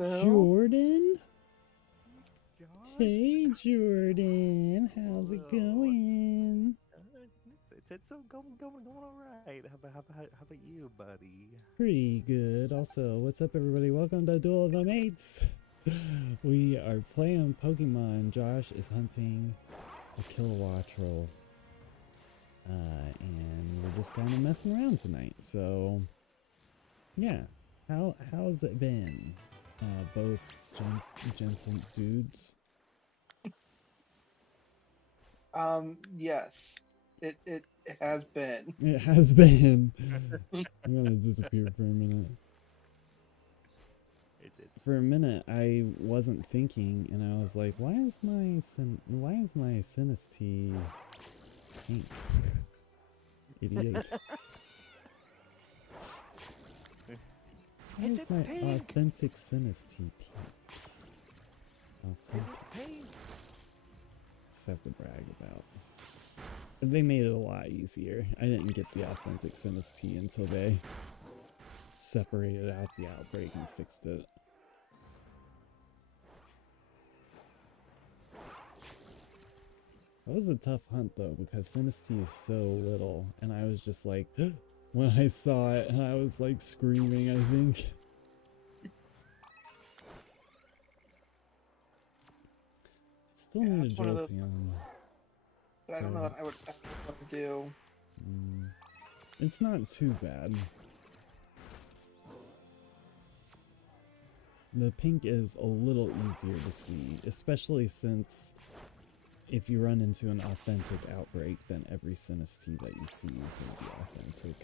Hello. Jordan? Josh? Hey, Jordan. How's it Hello. going? It's so going all right. How about you, buddy? Pretty good. Also, what's up, everybody? Welcome to Duel of the Mates. We are playing Pokemon. Josh is hunting a Kilowattrel. And we're just kind of messing around tonight. So, yeah. How's it been? Both gentle dudes. Yes, it has been. It has been. I'm gonna disappear for a minute. For a minute, I wasn't thinking, and I was like, "Why is my Sinistee pink?" Idiot. Why is my authentic Sinistee pink? Authentic. Just have to brag about. They made it a lot easier. I didn't get the authentic Sinistee until they separated out the outbreak and fixed it. That was a tough hunt though, because Sinistee is so little, and I was just like, when I saw it, I was like screaming, I think. Still need a Jolteon. I don't know what I would want to do. It's not too bad. The pink is a little easier to see, especially since if you run into an authentic outbreak, then every Sinistee that you see is going to be authentic.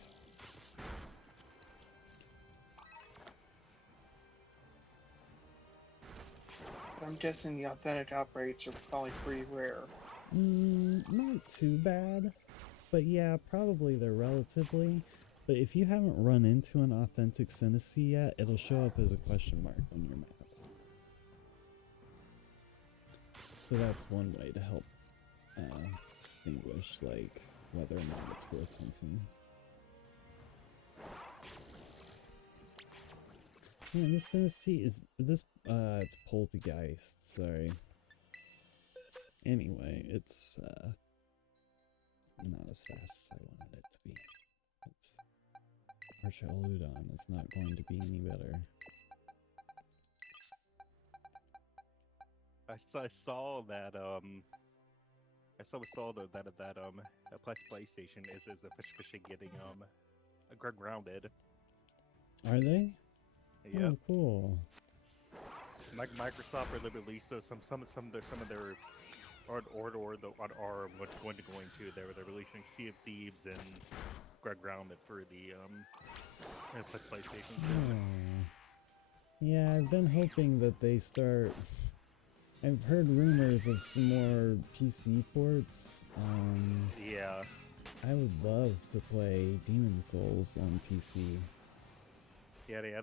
I'm guessing the authentic outbreaks are probably pretty rare. Not too bad, but yeah, probably they're relatively. But if you haven't run into an authentic Sinistee yet, it'll show up as a question mark on your map. So that's one way to help distinguish like whether or not it's worth hunting. Yeah, this Sinistee is it's Poltergeist, sorry. Anyway, it's not as fast as I wanted it to be. Oops. Archaeoludon is not going to be any better. I saw that that PlayStation is officially getting grounded. Are they? Yeah. Oh, cool. Microsoft released some of their are going to they're releasing Sea of Thieves and grounded for the PlayStation. Oh. Yeah, I've been hoping that they start. I've heard rumors of some more PC ports. Yeah. I would love to play Demon Souls on PC. Yeah, they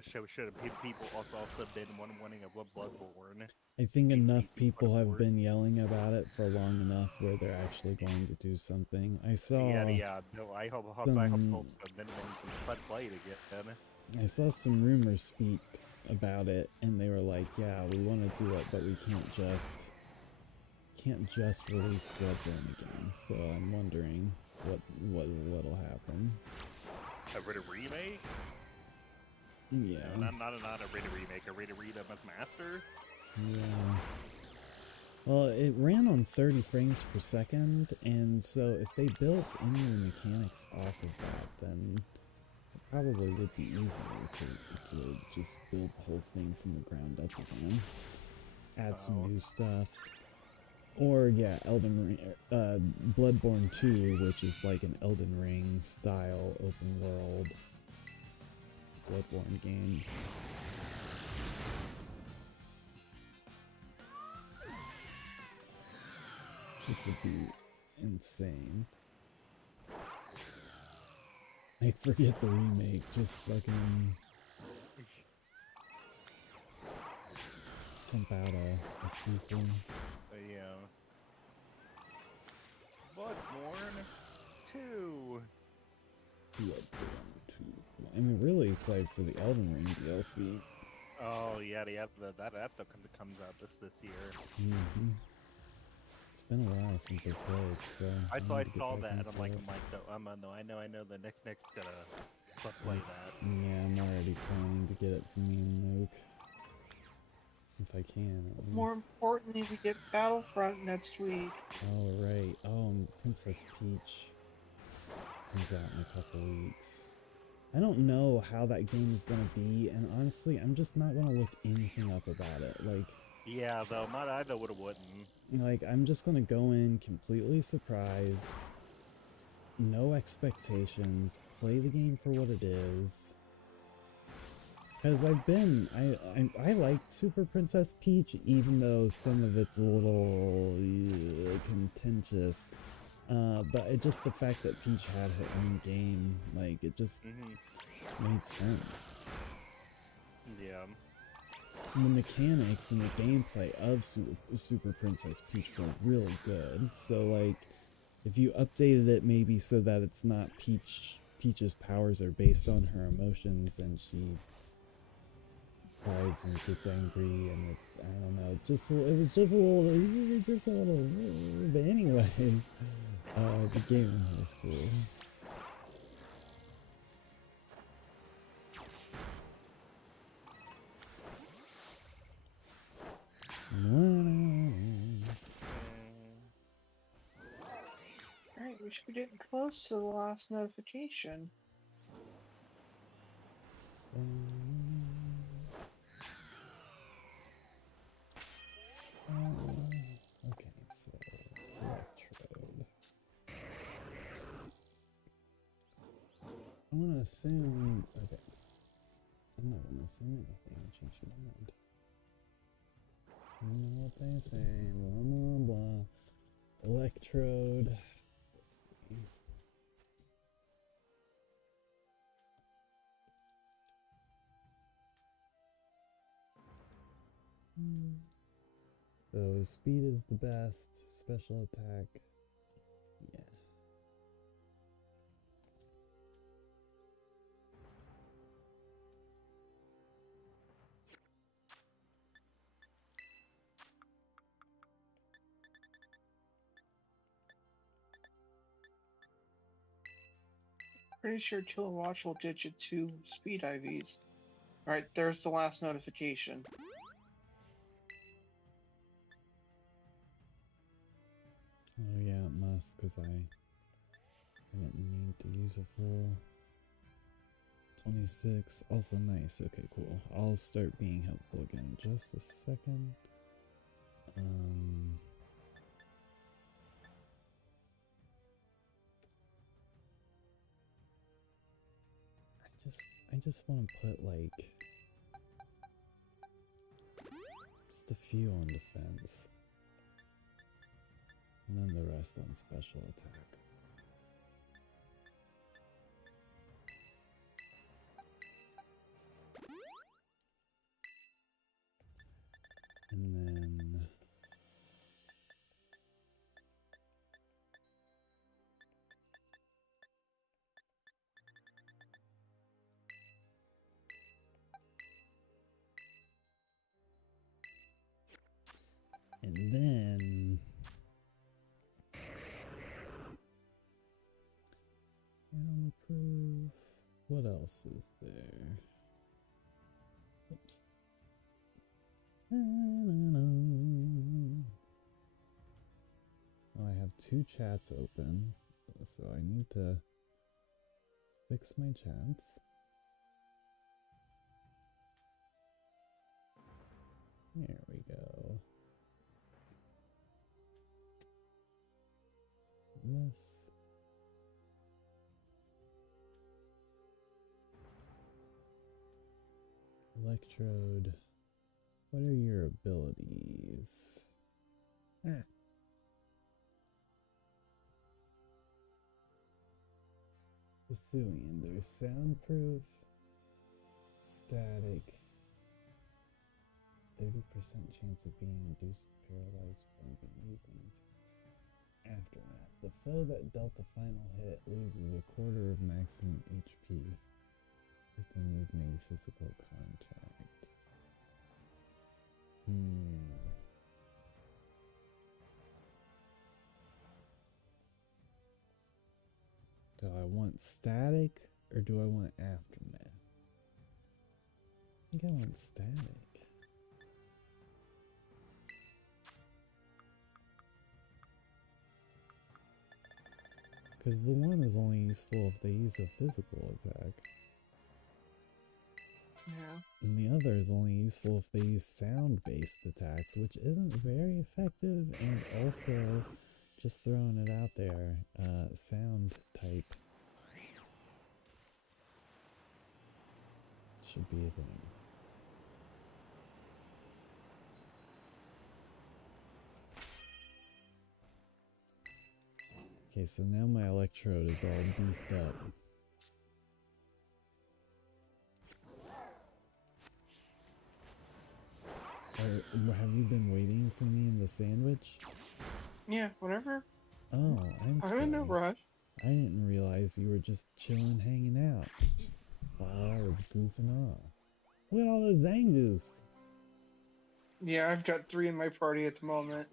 should people also been wanting a Bloodborne. I think enough people have been yelling about it for long enough where they're actually going to do something. I saw. Yeah. No, I hope some then play it again. I saw some rumors speak about it, and they were like, "Yeah, we want to do it, but we can't just release Bloodborne again." So I'm wondering what'll happen. A remake? Yeah. No, not a remake. A redub as master. Yeah. Well, it ran on 30 frames per second, and so if they built any of the mechanics off of that, then it probably would be easier to just build the whole thing from the ground up again. Add some new stuff. Or, yeah, Bloodborne 2, which is like an Elden Ring style open world Bloodborne game. Which would be insane. I forget the remake, just fucking pump out a sequel. Yeah. Bloodborne 2. Bloodborne 2. I'm really excited for the Elden Ring DLC. Oh yeah, that comes out this year. Mm-hmm. It's been a while since I played, so I need to get saw back that and into I'm like, it. no, no, I know the Nick's gonna play that. Yeah, I'm already planning to get it for me and Luke. If I can, at More least. importantly, we get Battlefront next week. Oh, right. Oh, and Princess Peach comes out in a couple weeks. I don't know how that game is gonna be, and honestly, I'm just not gonna look anything up about it. Yeah, though, I know what it wouldn't. I'm just gonna go in completely surprised, no expectations, play the game for what it is. Because I liked Super Princess Peach, even though some of it's a little contentious. But it just the fact that Peach had her own game, it just made sense. Yeah. And the mechanics and the gameplay of Super Princess Peach were really good. So if you updated it maybe so that it's not Peach's powers are based on her emotions and she cries and gets angry and I don't know, it was just a little, but anyway, the game was cool. Alright, we should be getting close to the last notification. Okay, so Electrode. I'm gonna assume. Okay. I'm not gonna assume anything and change my mind. You know what they say, blah blah blah. Electrode. So speed is the best, special attack. Yeah. Pretty sure Kill and Watch will ditch it 2 speed IVs. Alright, there's the last notification. Oh yeah, it must, because I didn't need to use a full 26. Also nice. Okay, cool. I'll start being helpful again in just a second. I just want to put just a few on defense. And then the rest on special attack. And then proof. What else is there? Oops. Oh, I have 2 chats open, so I need to fix my chats. There we go. This. Electrode. What are your abilities? Hisuian, there's soundproof, static, 30% chance of being induced paralyzed from using aftermath. The foe that dealt the final hit loses a quarter of maximum HP if the move made physical contact. Do I want static or do I want aftermath? I think I want static. Because the one is only useful if they use a physical attack. Yeah. And the other is only useful if they use sound-based attacks, which isn't very effective, and also, just throwing it out there, sound type should be a thing. Okay, so now my electrode is all beefed up. Have you been waiting for me in the sandwich? Yeah, whatever. Oh, I'm I'm sorry. in no rush. I didn't realize you were just chilling, hanging out while I was goofing off. Look at all those Zangoose. Yeah, I've got 3 in my party at the moment.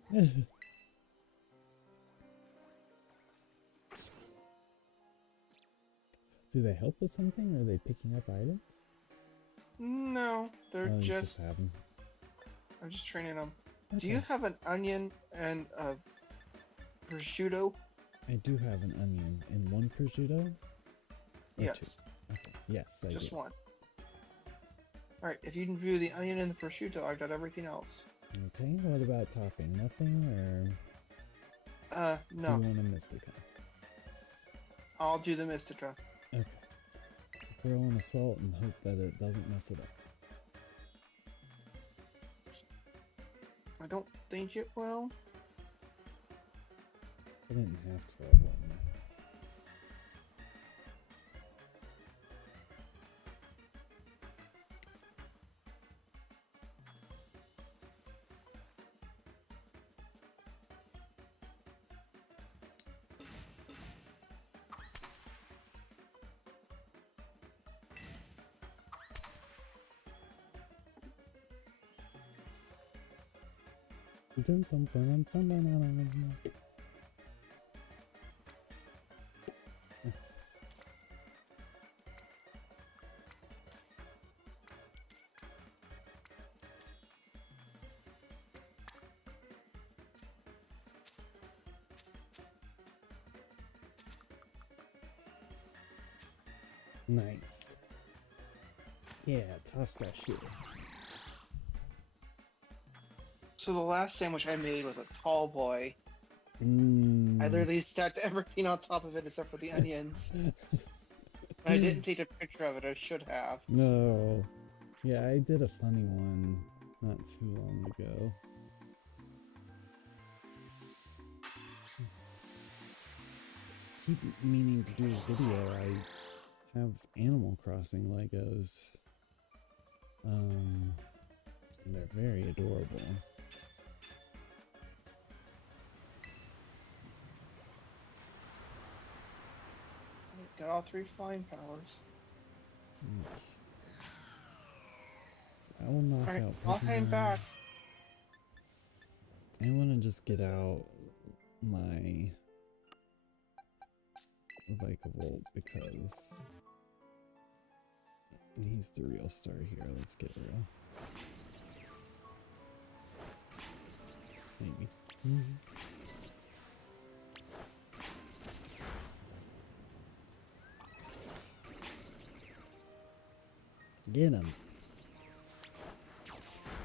Do they help with something? Or are they picking up items? No, they're Oh, you just... have them. I'm just training them. Okay. Do you have an onion and a prosciutto? I do have an onion and 1 prosciutto? Or Yes. 2? Okay. Yes, I Just do. 1. Alright, if you can do the onion and the prosciutto, I've got everything else. Okay, what about topping? Nothing, or No. do you want a Mystica? I'll do the Mystica. Okay. Throw in a salt and hope that it doesn't mess it up. I don't think it will. I didn't have to have one. Dum, dum, dum, dum, dum, dum, dum. Nice. Yeah, toss that shit. So the last sandwich I made was a tall boy. I Mm. literally stacked everything on top of it except for the onions. I didn't take a picture of it, I should have. No. Yeah, I did a funny one not too long ago. Keep meaning to do a video. I have Animal Crossing Legos. And they're very adorable. Got all 3 flying powers. Okay. So I will knock Alright, out I'll hang Pokemon. back. I want to just get out my Vikavolt because he's the real star here. Let's get real. Maybe. Get him.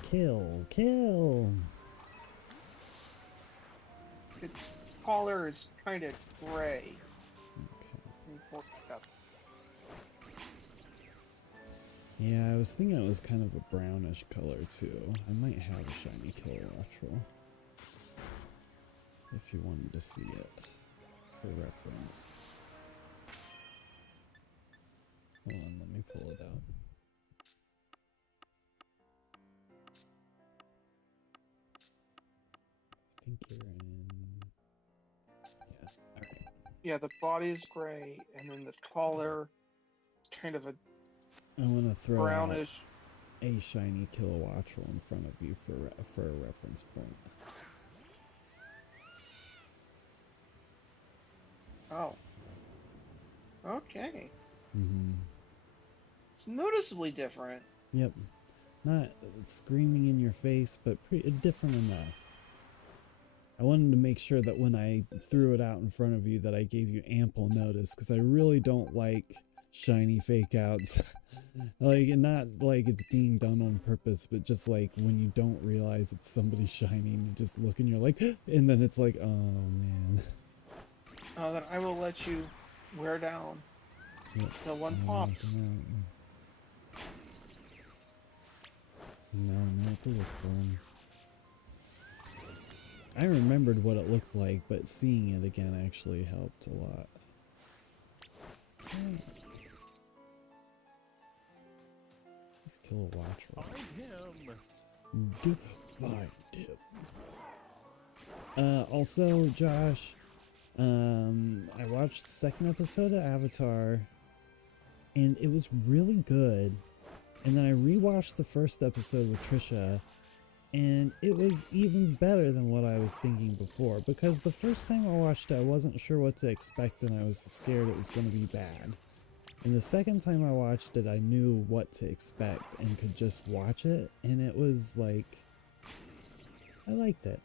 Kill. Kill. Its collar is kind of gray. Okay. Yeah, I was thinking it was kind of a brownish color too. I might have a shiny Kilowattrel if you wanted to see it for reference. Hold on, let me pull it out. I think you're in... Yeah, alright. Yeah, the body is gray, and then the collar is kind of a I want to throw brownish. a shiny Kilowattrel in front of you for a reference point. Oh. Okay. Mm-hmm. It's noticeably different. Yep. Not screaming in your face, but pretty different enough. I wanted to make sure that when I threw it out in front of you that I gave you ample notice, because I really don't like shiny fake outs. Like, not like it's being done on purpose, but just like when you don't realize it's somebody shiny and you just look and you're like, and then it's like, oh man. Oh, then I will let you wear down Yep. till one pops. No, not to look for him. I remembered what it looks like, but seeing it again actually helped a lot. Let's kill a Watcher. Find him. Find him. Also, Josh, I watched the second episode of Avatar, and it was really good. And then I rewatched the first episode with Trisha, and it was even better than what I was thinking before, because the first time I watched it I wasn't sure what to expect and I was scared it was going to be bad. And the second time I watched it I knew what to expect and could just watch it, and it was like, I liked it.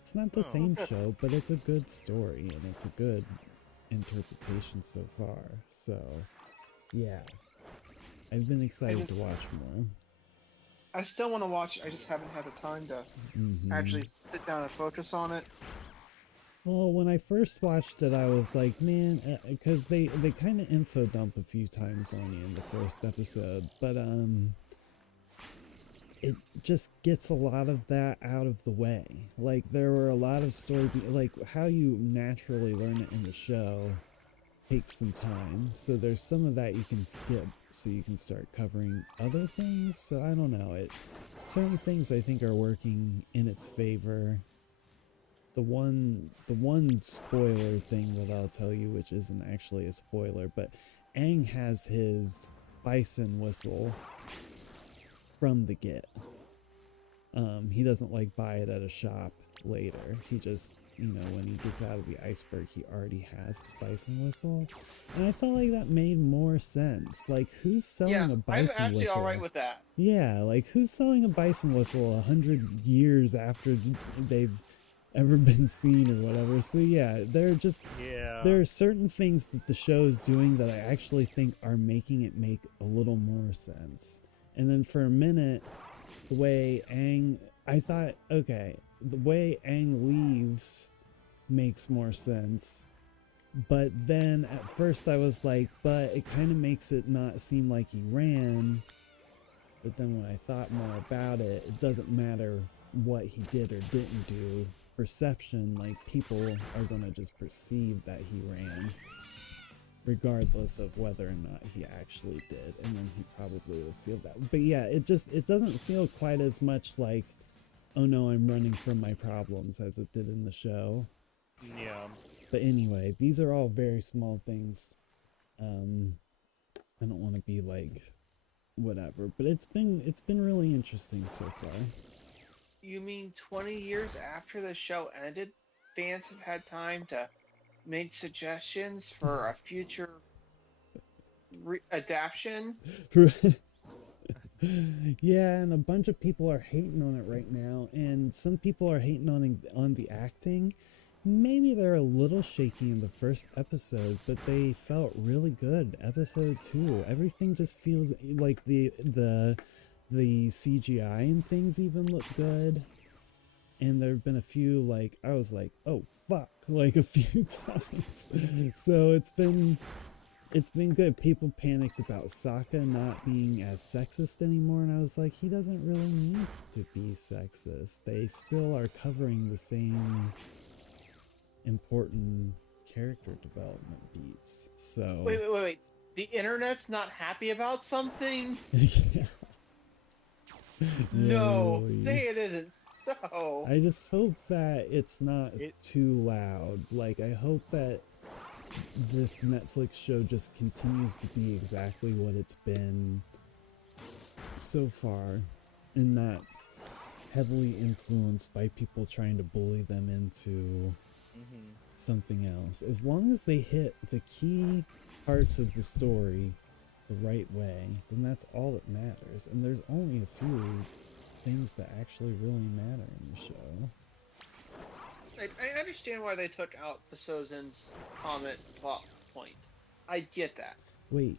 It's not the same show, but it's a good story and it's a good interpretation so far. So yeah, I've been excited to watch more. I still want to watch it, I just haven't had the time to actually sit down and focus on it. Well, when I first watched it, I was like, man, because they kind of info dump a few times on you in the first episode, but it just gets a lot of that out of the way. Like, there were a lot of like how you naturally learn it in the show takes some time, so there's some of that you can skip so you can start covering other things. So I don't know, certain things I think are working in its favor. The one spoiler thing that I'll tell you, which isn't actually a spoiler, but Aang has his bison whistle from the get. He doesn't like buy it at a shop later. He just, when he gets out of the iceberg, he already has his bison whistle. And I felt like that made more sense. Like, who's selling a bison whistle? I'm actually alright with that. Yeah, like, who's selling a bison whistle 100 years after they've ever been seen or whatever? So yeah, there are certain things that the show is doing that I actually think are making it make a little more sense. And then for a minute, the way Aang, I thought, okay, the way Aang leaves makes more sense. But then at first I was like, but it kind of makes it not seem like he ran. But then when I thought more about it, it doesn't matter what he did or didn't do. Perception, like, people are gonna just perceive that he ran, regardless of whether or not he actually did, and then he probably will feel that. But yeah, it doesn't feel quite as much like, oh no, I'm running from my problems, as it did in the show. Yeah. But anyway, these are all very small things. I don't want to be like whatever, but it's been really interesting so far. You mean 20 years after the show ended, fans have had time to make suggestions for a future adaptation? Yeah, and a bunch of people are hating on it right now, and some people are hating on the acting. Maybe they're a little shaky in the first episode, but they felt really good. Episode 2, everything just feels like the CGI and things even look good. And there have been a few, like, I was like, oh fuck, like a few times. So it's been good. People panicked about Sokka not being as sexist anymore, and I was like, he doesn't really need to be sexist. They still are covering the same important character development beats. So Wait. The internet's not happy about something? Yeah. No, really. say it isn't so. I just hope that it's not too loud. Like, I hope that this Netflix show just continues to be exactly what it's been so far, and not heavily influenced by people trying to bully them into something else. As long as they hit the key parts of the story the right way, then that's all that matters. And there's only a few things that actually really matter in the show. I understand why they took out the Sozin's Comet plot point. I get that. Wait,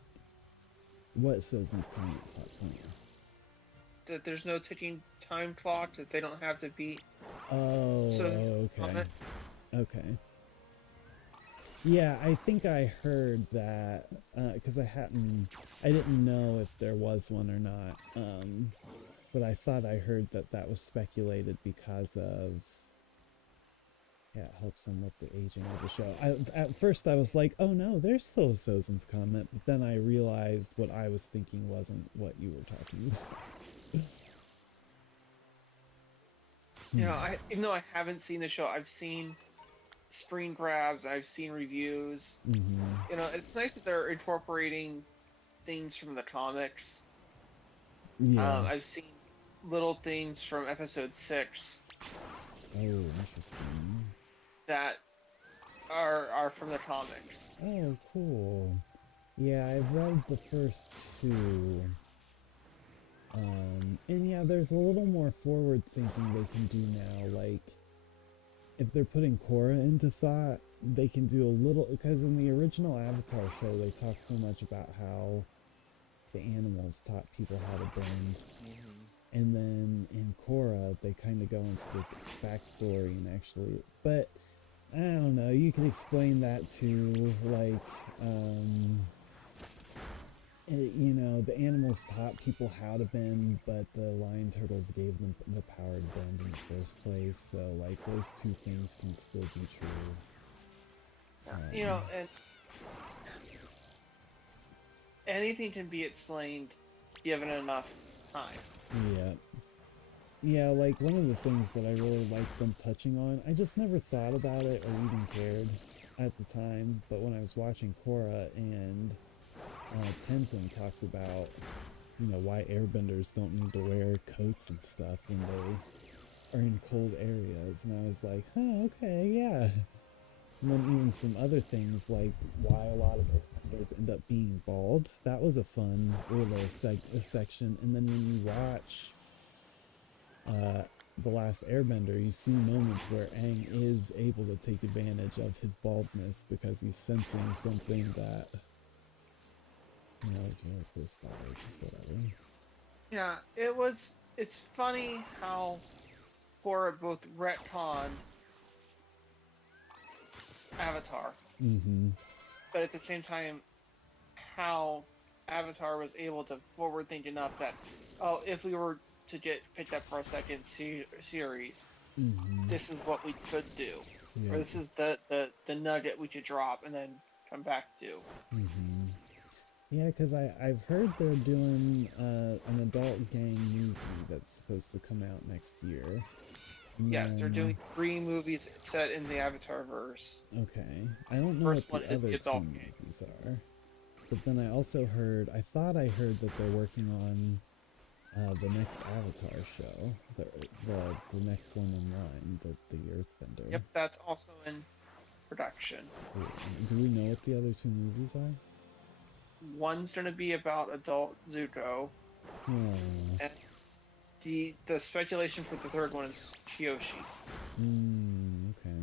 what Sozin's Comet plot point? That there's no ticking time clock, that they don't have to beat. Oh, Sozin's okay. Comet. Okay. Yeah, I think I heard that, because I didn't know if there was one or not, but I thought I heard that that was speculated because of, yeah, it helps them with the aging of the show. At first I was like, oh no, there's still a Sozin's Comet, but then I realized what I was thinking wasn't what you were talking about. You know, even though I haven't seen the show, I've seen screen grabs, I've seen reviews. You know, it's nice that they're incorporating things from the comics. Yeah. I've seen little things from episode 6 Oh, interesting. that are from the comics. Oh, cool. Yeah, I've read the first 2. And yeah, there's a little more forward thinking they can do now. Like, if they're putting Korra into thought, they can do a little, because in the original Avatar show, they talk so much about how the animals taught people how to bend. And then in Korra, they kind of go into this backstory and actually, but I don't know, you can explain that to, like, you know, the animals taught people how to bend, but the lion turtles gave them the power to bend in the first place. So, like, those 2 things can still be true. You know, and anything can be explained given enough time. Yeah. Yeah, like, one of the things that I really liked them touching on, I just never thought about it or even cared at the time, but when I was watching Korra and Tenzin talks about, you know, why airbenders don't need to wear coats and stuff when they are in cold areas, and I was like, huh, okay, yeah. And then even some other things, like why a lot of airbenders end up being bald. That was a fun little section. And then when you watch The Last Airbender, you see moments where Aang is able to take advantage of his baldness because he's sensing something that, you know, is really close by, whatever. Yeah, it's funny how Korra both retconned Avatar, but at the same time, how Avatar was able to forward think enough that, oh, if we were to get picked up for a second series, this is what we could do, or this is the nugget we could drop and then come back to. Yeah, because I've heard they're doing an adult gang movie that's supposed to come out next year. Yes, they're doing 3 movies set in the Avatar verse. Okay, I don't know First what the other 2 movies are, but then I also heard, I thought I heard that they're working on the next Avatar show, the next one in line, the Earthbender. Yep, that's also in production. Do we know what the other 2 movies are? One's going to be about adult Zuko, and the speculation for the third one is Kyoshi. Okay.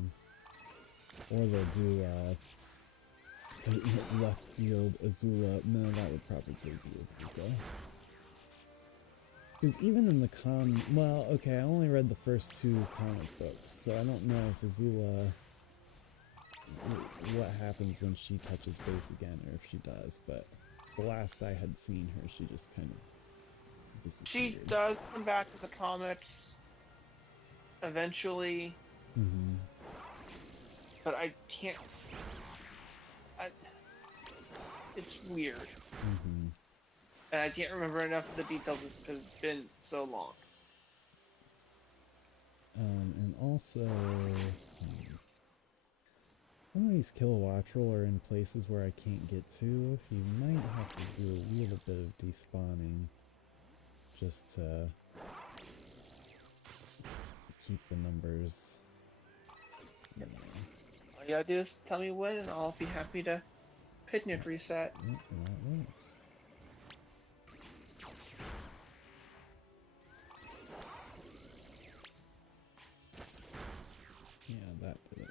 Or they'll do left field Azula. No, that would probably be Azuka. Because even in the well, okay, I only read the first 2 comic books, so I don't know if Azula, what happens when she touches base again, or if she does, but the last I had seen her, she just kind of disappeared. She does come back to the comics eventually, but I can't. It's weird. And I can't remember enough of the details because it's been so long. And also, some of these Kilowattrel are in places where I can't get to. You might have to do a little bit of despawning. just to keep the numbers. Yep. All you gotta do is tell me when, and I'll be happy to picnic reset. Yep, and that works. Yeah, that did it.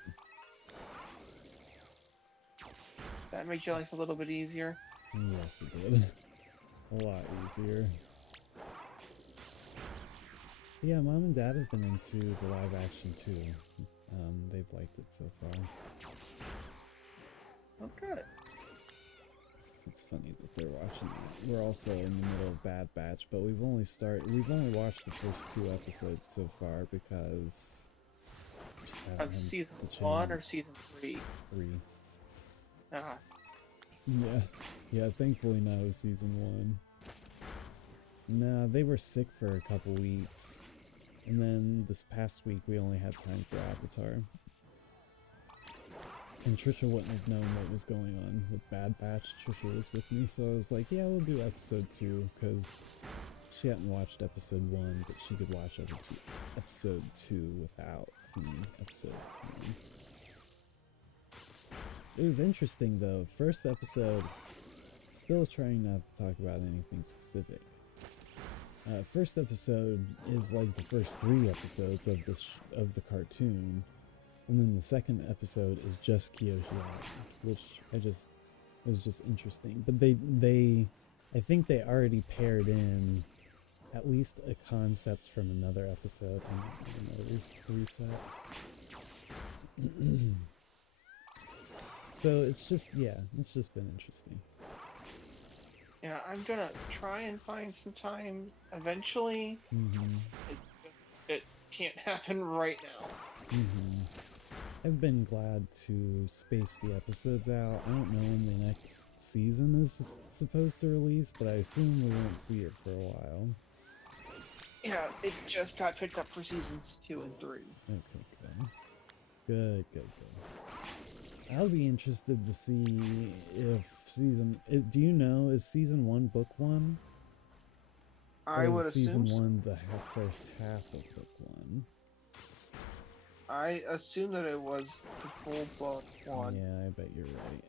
That makes your life a little bit easier. Yes, it did. A lot easier. Yeah, Mom and Dad have been into the live action too. They've liked it so far. Oh, good. It's funny that they're watching it. We're also in the middle of Bad Batch, but we've only watched the first 2 episodes so far because we just haven't Of had season the 1 or chance. season 3? 3. Ah, Yeah, thankfully not of season 1. Nah, they were sick for a couple weeks. And then this past week we only had time for Avatar. And Trisha wouldn't have known what was going on with Bad Batch. Trisha was with me, so I was like, yeah, we'll do episode 2, because she hadn't watched episode 1, but she could watch episode 2 without seeing episode 1. It was interesting though. First episode, still trying not to talk about anything specific. First episode is like the first 3 episodes of the cartoon, and then the second episode is just Kyoshi Island, which was just interesting. But I think they already paired in at least a concept from another episode and another reset. So it's just been interesting. yeah, I'm gonna try and find some time eventually. It can't happen right now. I've been glad to space the episodes out. I don't know when the next season is supposed to release, but I assume we won't see it for a while. Yeah, it just got picked up for seasons 2 and 3. Okay, good. Good. I'll be interested to see if do you know, is season 1 book 1? I would is season assume 1 the first half of book 1? I assume that it was the full book 1. Yeah, I bet you're right.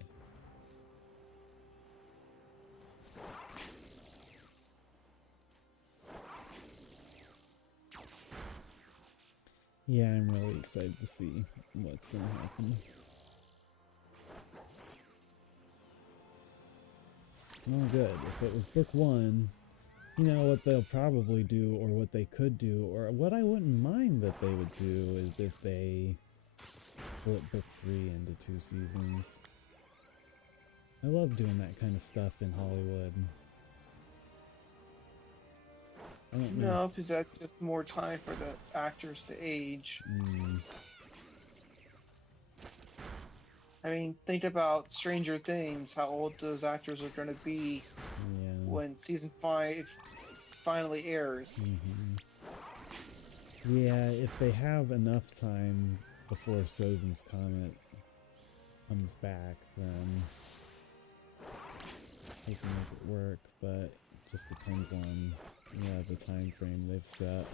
Yeah, I'm really excited to see what's going to happen. Oh good, if it was book 1, you know what they'll probably do, or what they could do, or what I wouldn't mind that they would do, is if they split book 3 into 2 seasons. I love doing that kind of stuff in Hollywood. I don't know. No, because that's just more time for the actors to age. I mean, think about Stranger Things, how old those actors are going to be when season 5 finally airs. Yeah, if they have enough time before Sozin's Comet comes back, then they can make it work, but it just depends on the time frame they've set.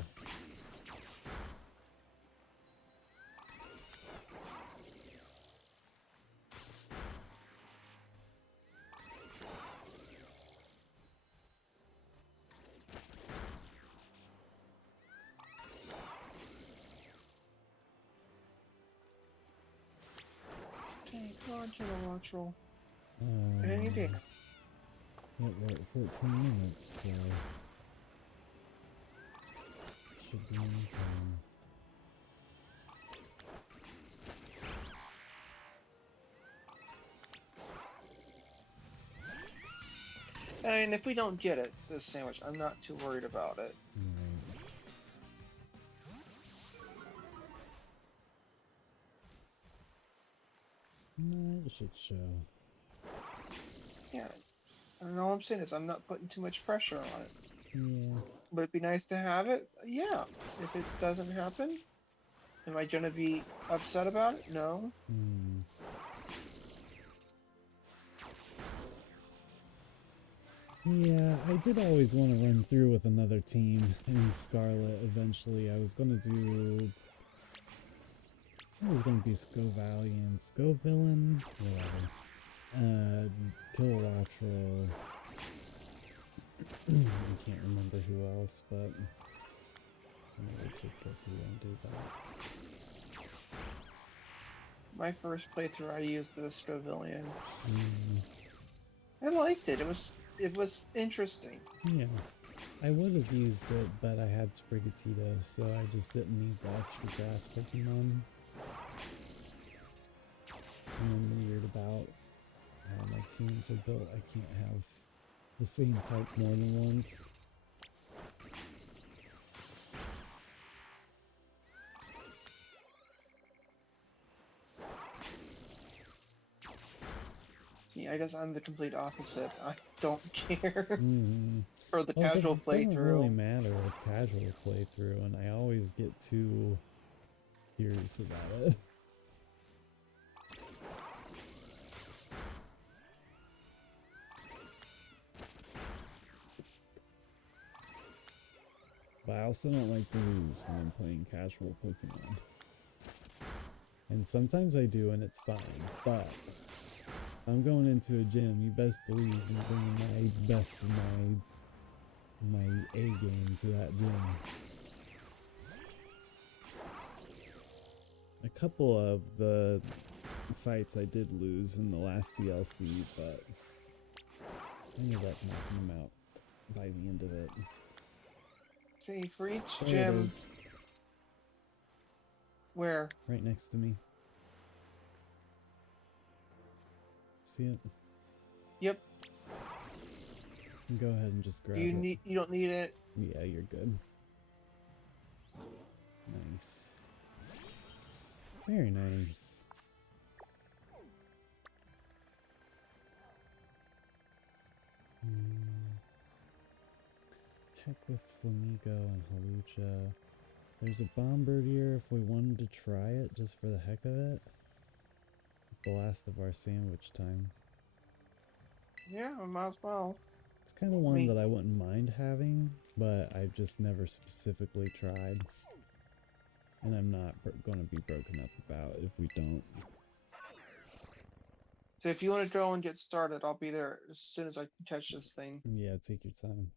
Go on to the watch roll. Any day. We're at 14 minutes, so should be on time. I mean, if we don't get it, this sandwich, I'm not too worried about it. Right. No, it should show. Yeah. And all I'm saying is I'm not putting too much pressure on it. Yeah. Would it be nice to have it? Yeah. If it doesn't happen, am I gonna be upset about it? No. Yeah, I did always want to run through with another team in Scarlet eventually. I was gonna be Scovalian, Scovillain, whatever. Kilowattrel. I can't remember who else, but maybe just go through and do that. My first playthrough, I used the Scovillian. Mm, I liked it. It was interesting. yeah, I would have used it, but I had Sprigatito, so I just didn't need the extra grass Pokemon. And I'm weird about how my teams are built. I can't have the same type more than once. See, I guess I'm the complete opposite. I don't care Mm-hmm. for the Well, casual it doesn't really playthrough. matter with casual playthrough, and I always get too curious about it. But I also don't like to lose when I'm playing casual Pokemon. And sometimes I do, and it's fine. But if I'm going into a gym, you best believe I'm bringing my best of my A game to that gym. A couple of the fights I did lose in the last DLC, but I ended up knocking them out by the end of it. See, for each There it gym, is, where right next to me. See it? yep, Go ahead and just grab you it. you don't need it. Yeah, you're good. Nice. Very nice. Check with Flamigo and Halucha. There's a Bombardier if we wanted to try it just for the heck of it. The last of our sandwich time. Yeah, we might as well. It's kind of one that I wouldn't mind having, but I've just never specifically tried. And I'm not going to be broken up about if we don't. So if you want to go and get started, I'll be there as soon as I can catch this thing. Yeah, take your time.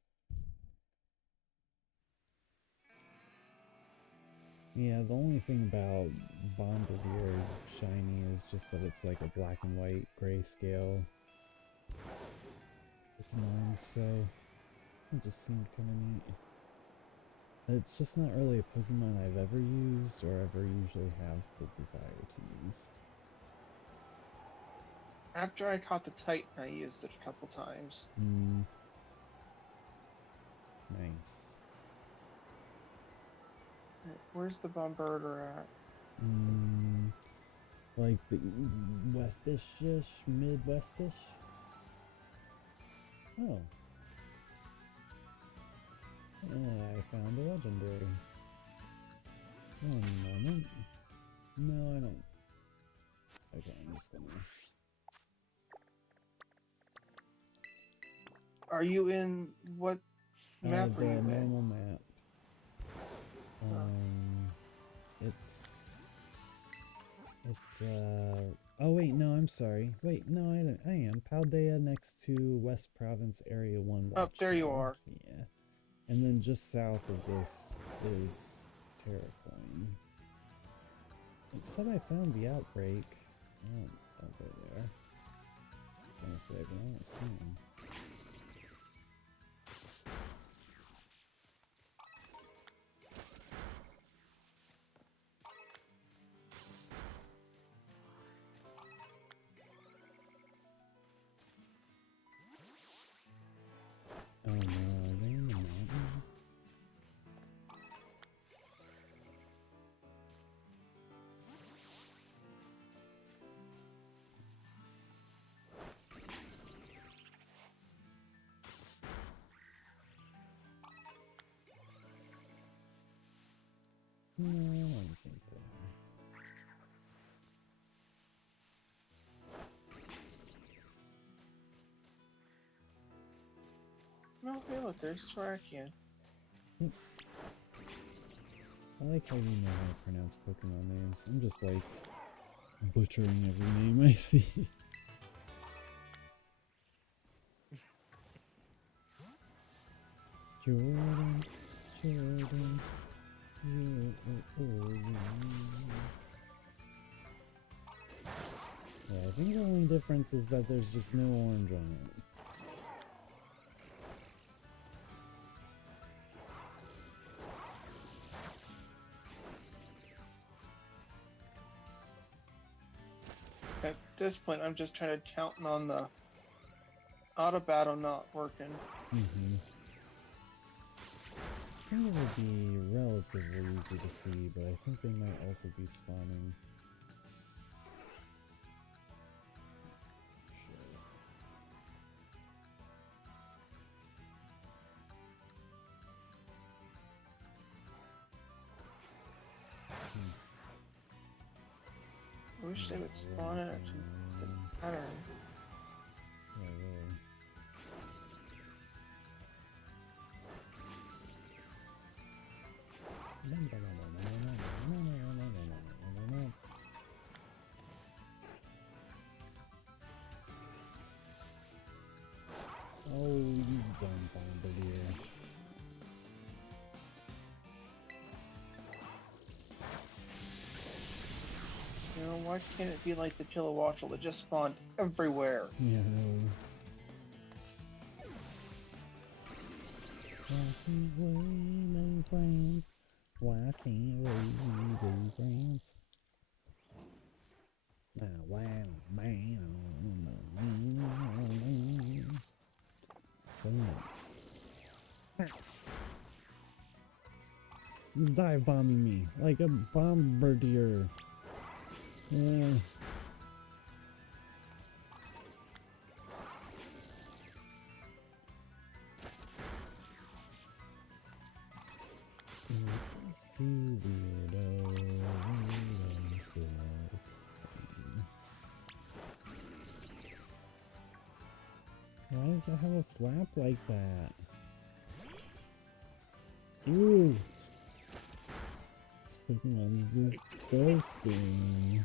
Yeah, the only thing about Bombardier Shiny is just that it's like a black and white grayscale Pokemon, so it just seemed kind of neat. It's just not really a Pokemon I've ever used or ever usually have the desire to use. After I caught the Titan, I used it a couple times. Nice. Where's the Bombardier at? Like the westish-ish, mid-westish? Oh. I found a legendary. One moment. No, I don't. Okay, I'm just gonna... Are you in what map are you the in? normal map. Oh wait, no, I'm sorry. Wait, no, I am. Paldea next to West Province Area 1 Oh, there you Watchtower. are. Yeah. And then just south of this is Terracoin. It said I found the outbreak. I'll go there. I was gonna say, but I don't see him. Oh no, are they in the mountain? No, I don't think they are. No, Violet, there's Terrakion. I like how you know how to pronounce Pokemon names. I'm just like butchering every name I see. Jordan, Jordan, yeah, I think the only difference is that there's just no orange on it. At this point, I'm just trying to count on the auto battle not working. Mm-hmm. I think it would be relatively easy to see, but I think they might also be spawning. I wish they would spawn it actually. It's a pattern. Yeah, really. Oh, you dumb bombardier. You know, why can't it be like the Kilowattrel that just spawned everywhere? Yeah, no. Why can't we be friends? Why can't we be friends? So nice. He's dive bombing me like a bombardier. Yeah. See weirdo. Why does it have a flap like that? Ew! This Pokemon is disgusting.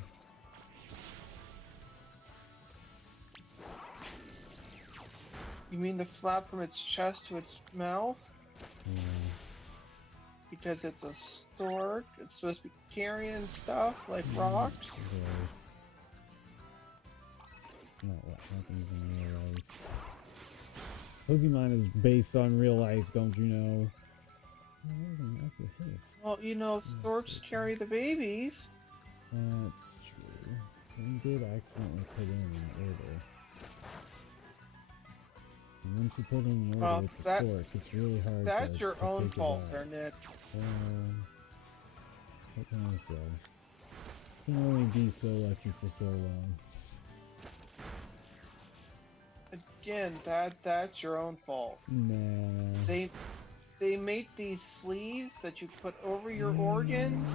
You mean the flap from its chest to its mouth? Yeah. Because it's a stork? It's supposed to be carrying stuff like rocks? Gross. It's not what happens in real life. Pokemon is based on real life, don't you know? Well, you know, storks carry the babies. That's true. We did accidentally put in an order. And once you put in an order with the stork, it's really hard that's to your own take it fault back. there, Nick. What can I say? You can only be so lucky for so long. Again, that's your own fault. Nah. They make these sleeves that you put over your organs.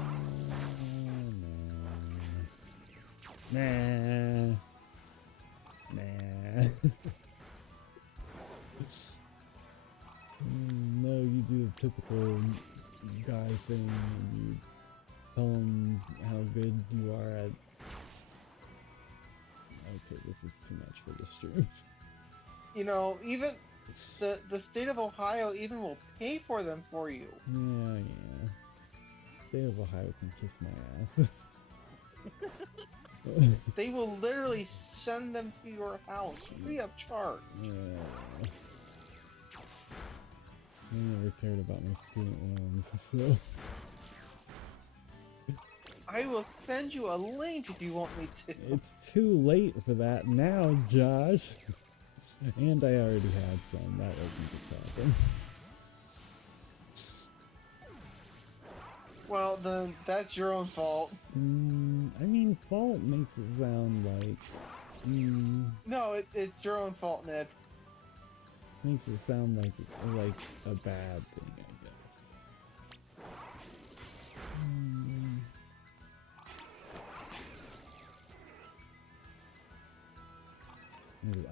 Nah. No, you do the typical guy thing and you tell him how good you are at... Okay, this is too much for the stream. You know, even the state of Ohio even will pay for them for you. Yeah. State of Ohio can kiss my ass. They will literally send them to your house free of charge. Yeah. I never cared about my student loans, so... I will send you a link if you want me to. It's too late for that now, Josh. And I already had some, that wasn't the problem. Well, then that's your own fault. I mean, fault makes it sound like... No, it's your own fault, Ned. Makes it sound like a bad thing, I guess.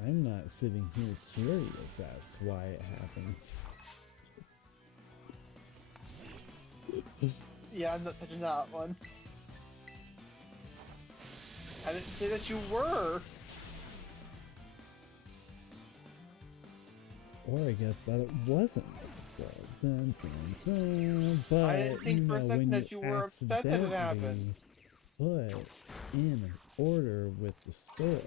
I'm not sitting here curious as to why it happened. Yeah, I'm not touching that one. I didn't say that you were. Or I guess that it wasn't. Well, dun, dun, dun. But, I didn't think for a second when that you were upset that it accidentally happened. put in an order with the store.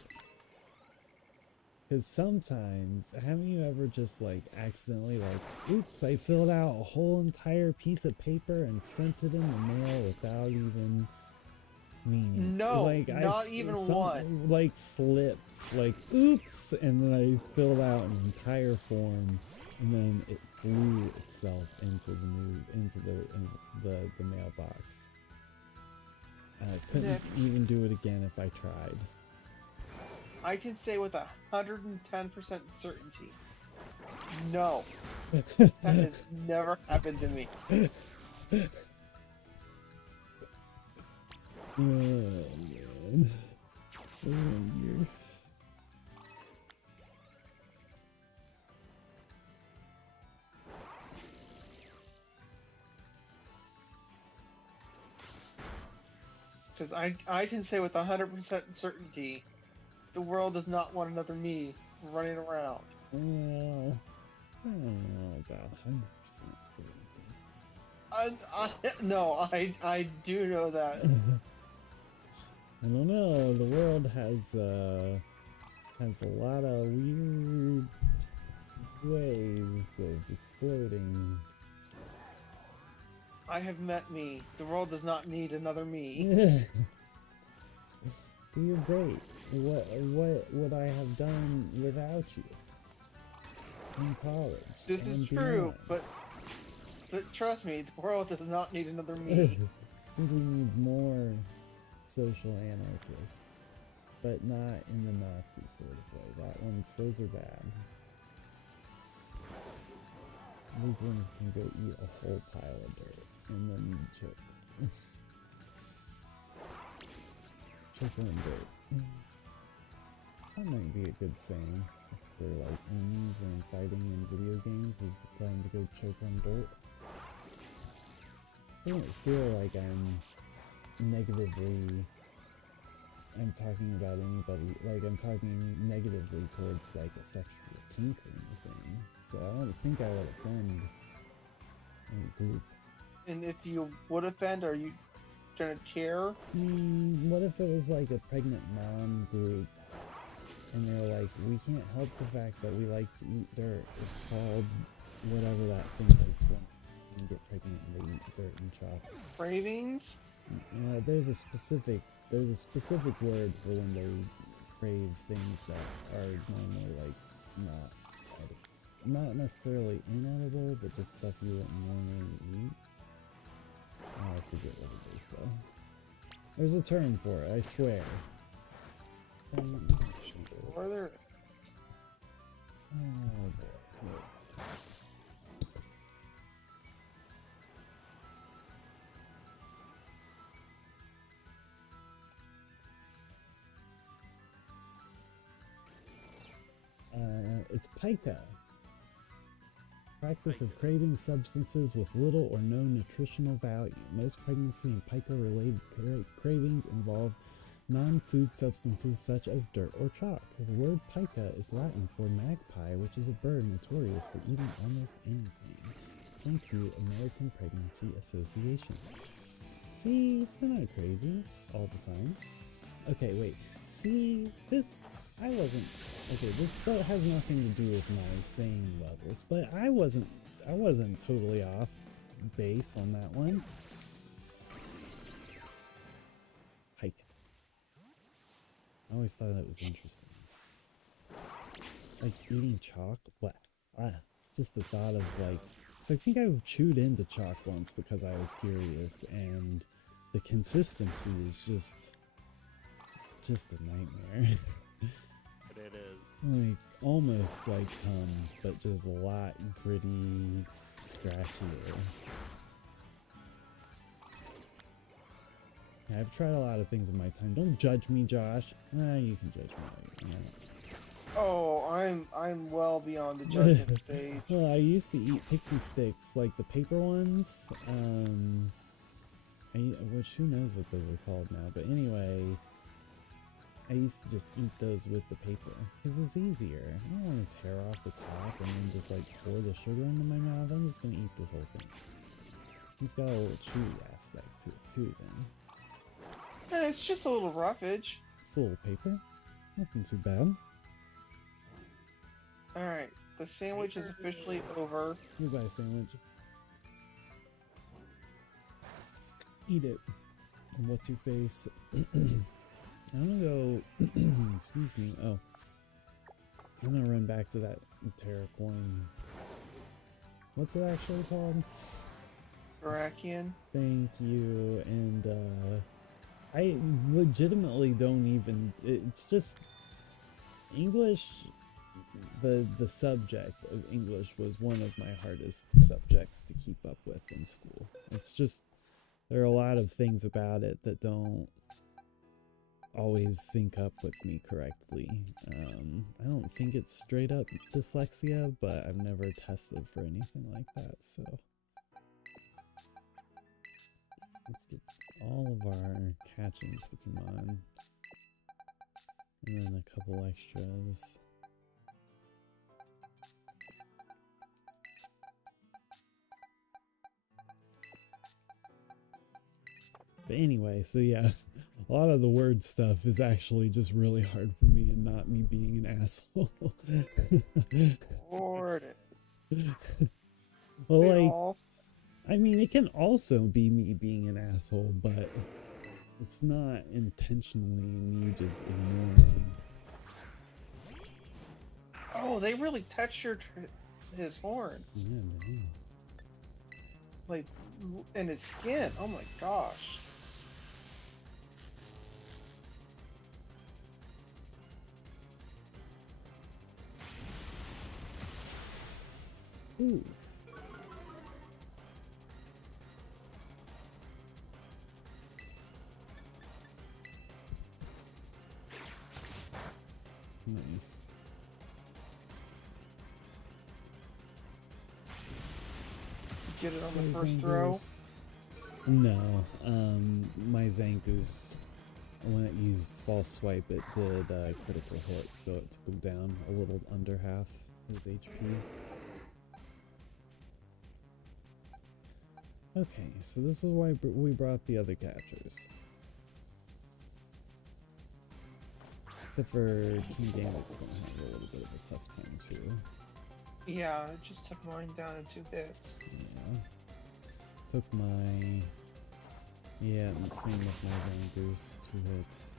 Because sometimes, haven't you ever just like accidentally like, oops, I filled out a whole entire piece of paper and sent it in the mail without even meaning? No, like, not even one. Like slipped, like oops, and then I filled out an entire form, and then it flew itself into the mailbox. I couldn't even do it again if I tried. I can say with 110% certainty, no, that has never happened to me. Oh man. Oh dear. Because I can say with 100% certainty, the world does not want another me running around. Well, I don't know about 100%. No, I do know that. I don't know. The world has a lot of weird ways of exploding. I have met me. The world does not need another me. You're great. What would I have done without you in college? This is true, but trust me, the world does not need another me. I think we need more social anarchists, but not in the Nazi sort of way. Those are bad. Those ones can go eat a whole pile of dirt and then choke. Choke on dirt. That might be a good saying for like enemies when fighting in video games, is the time to go choke on dirt. I don't feel like I'm talking about anybody, like I'm talking negatively towards like a sexual kink or anything. So I don't think I would offend any group. And if you would offend, are you gonna care? What if it was like a pregnant mom group and they're like, we can't help the fact that we like to eat dirt. It's called whatever that thing is when you get pregnant and they eat dirt and chocolate. Cravings? There's a specific word for when they crave things that are normally like not necessarily inedible, but just stuff you wouldn't normally eat. I forget what it is though. There's a term for it, I swear. Are there? Oh boy. It's pica. Practice of craving substances with little or no nutritional value. Most pregnancy and pica-related cravings involve non-food substances such as dirt or chalk. The word pica is Latin for magpie, which is a bird notorious for eating almost anything. Thank you, American Pregnancy Association. See, they're not crazy all the time. Okay, wait. See, this has nothing to do with my sane levels, but I wasn't totally off base on that one. Hike. I always thought it was interesting. Like eating chalk? What? Just the thought of like, so I think I've chewed into chalk once because I was curious, and the consistency is just a nightmare. It is. Like, almost like Tums, but just a lot gritty, scratchier. I've tried a lot of things in my time. Don't judge me, Josh. You can judge me. Oh, I'm well beyond the judgment stage. Well, I used to eat pixie sticks, like the paper ones. Which who knows what those are called now. But anyway, I used to just eat those with the paper because it's easier. I don't want to tear off the top and then just like pour the sugar into my mouth. I'm just gonna eat this whole thing. It's got a little chewy aspect to it too. Then It's just a little roughage. it's a little paper, nothing too bad. All right, the sandwich is officially over. Goodbye, sandwich. Eat it. And what's your face? I'm gonna go. Excuse me. Oh, I'm gonna run back to that Terra coin. What's it actually called? Iraqian. Thank you. And I legitimately don't even. It's just English. The subject of English was one of my hardest subjects to keep up with in school. It's just there are a lot of things about it that don't always sync up with me correctly. I don't think it's straight up dyslexia, but I've never tested for anything like that, so let's get all of our catching Pokemon and then a couple extras. But anyway, so yeah, a lot of the word stuff is actually just really hard for me and not me being an asshole. Lord. Well, like, I mean, it can also be me being an asshole, but it's not intentionally me just ignoring. Oh, they really textured his horns. Yeah, man. Like, and his skin. Oh my gosh. Ooh. Nice. Get it on So the first throw. No, my Zanku's, when it used false swipe, it did critical hit, so it took him down a little under half his HP. Okay, so this is why we brought the other catchers. Except for King Gambit's gonna have a little bit of a tough time too. Yeah, it just took mine down in 2 hits. Yeah. Took my... Yeah, same with my Zangoose, 2 hits.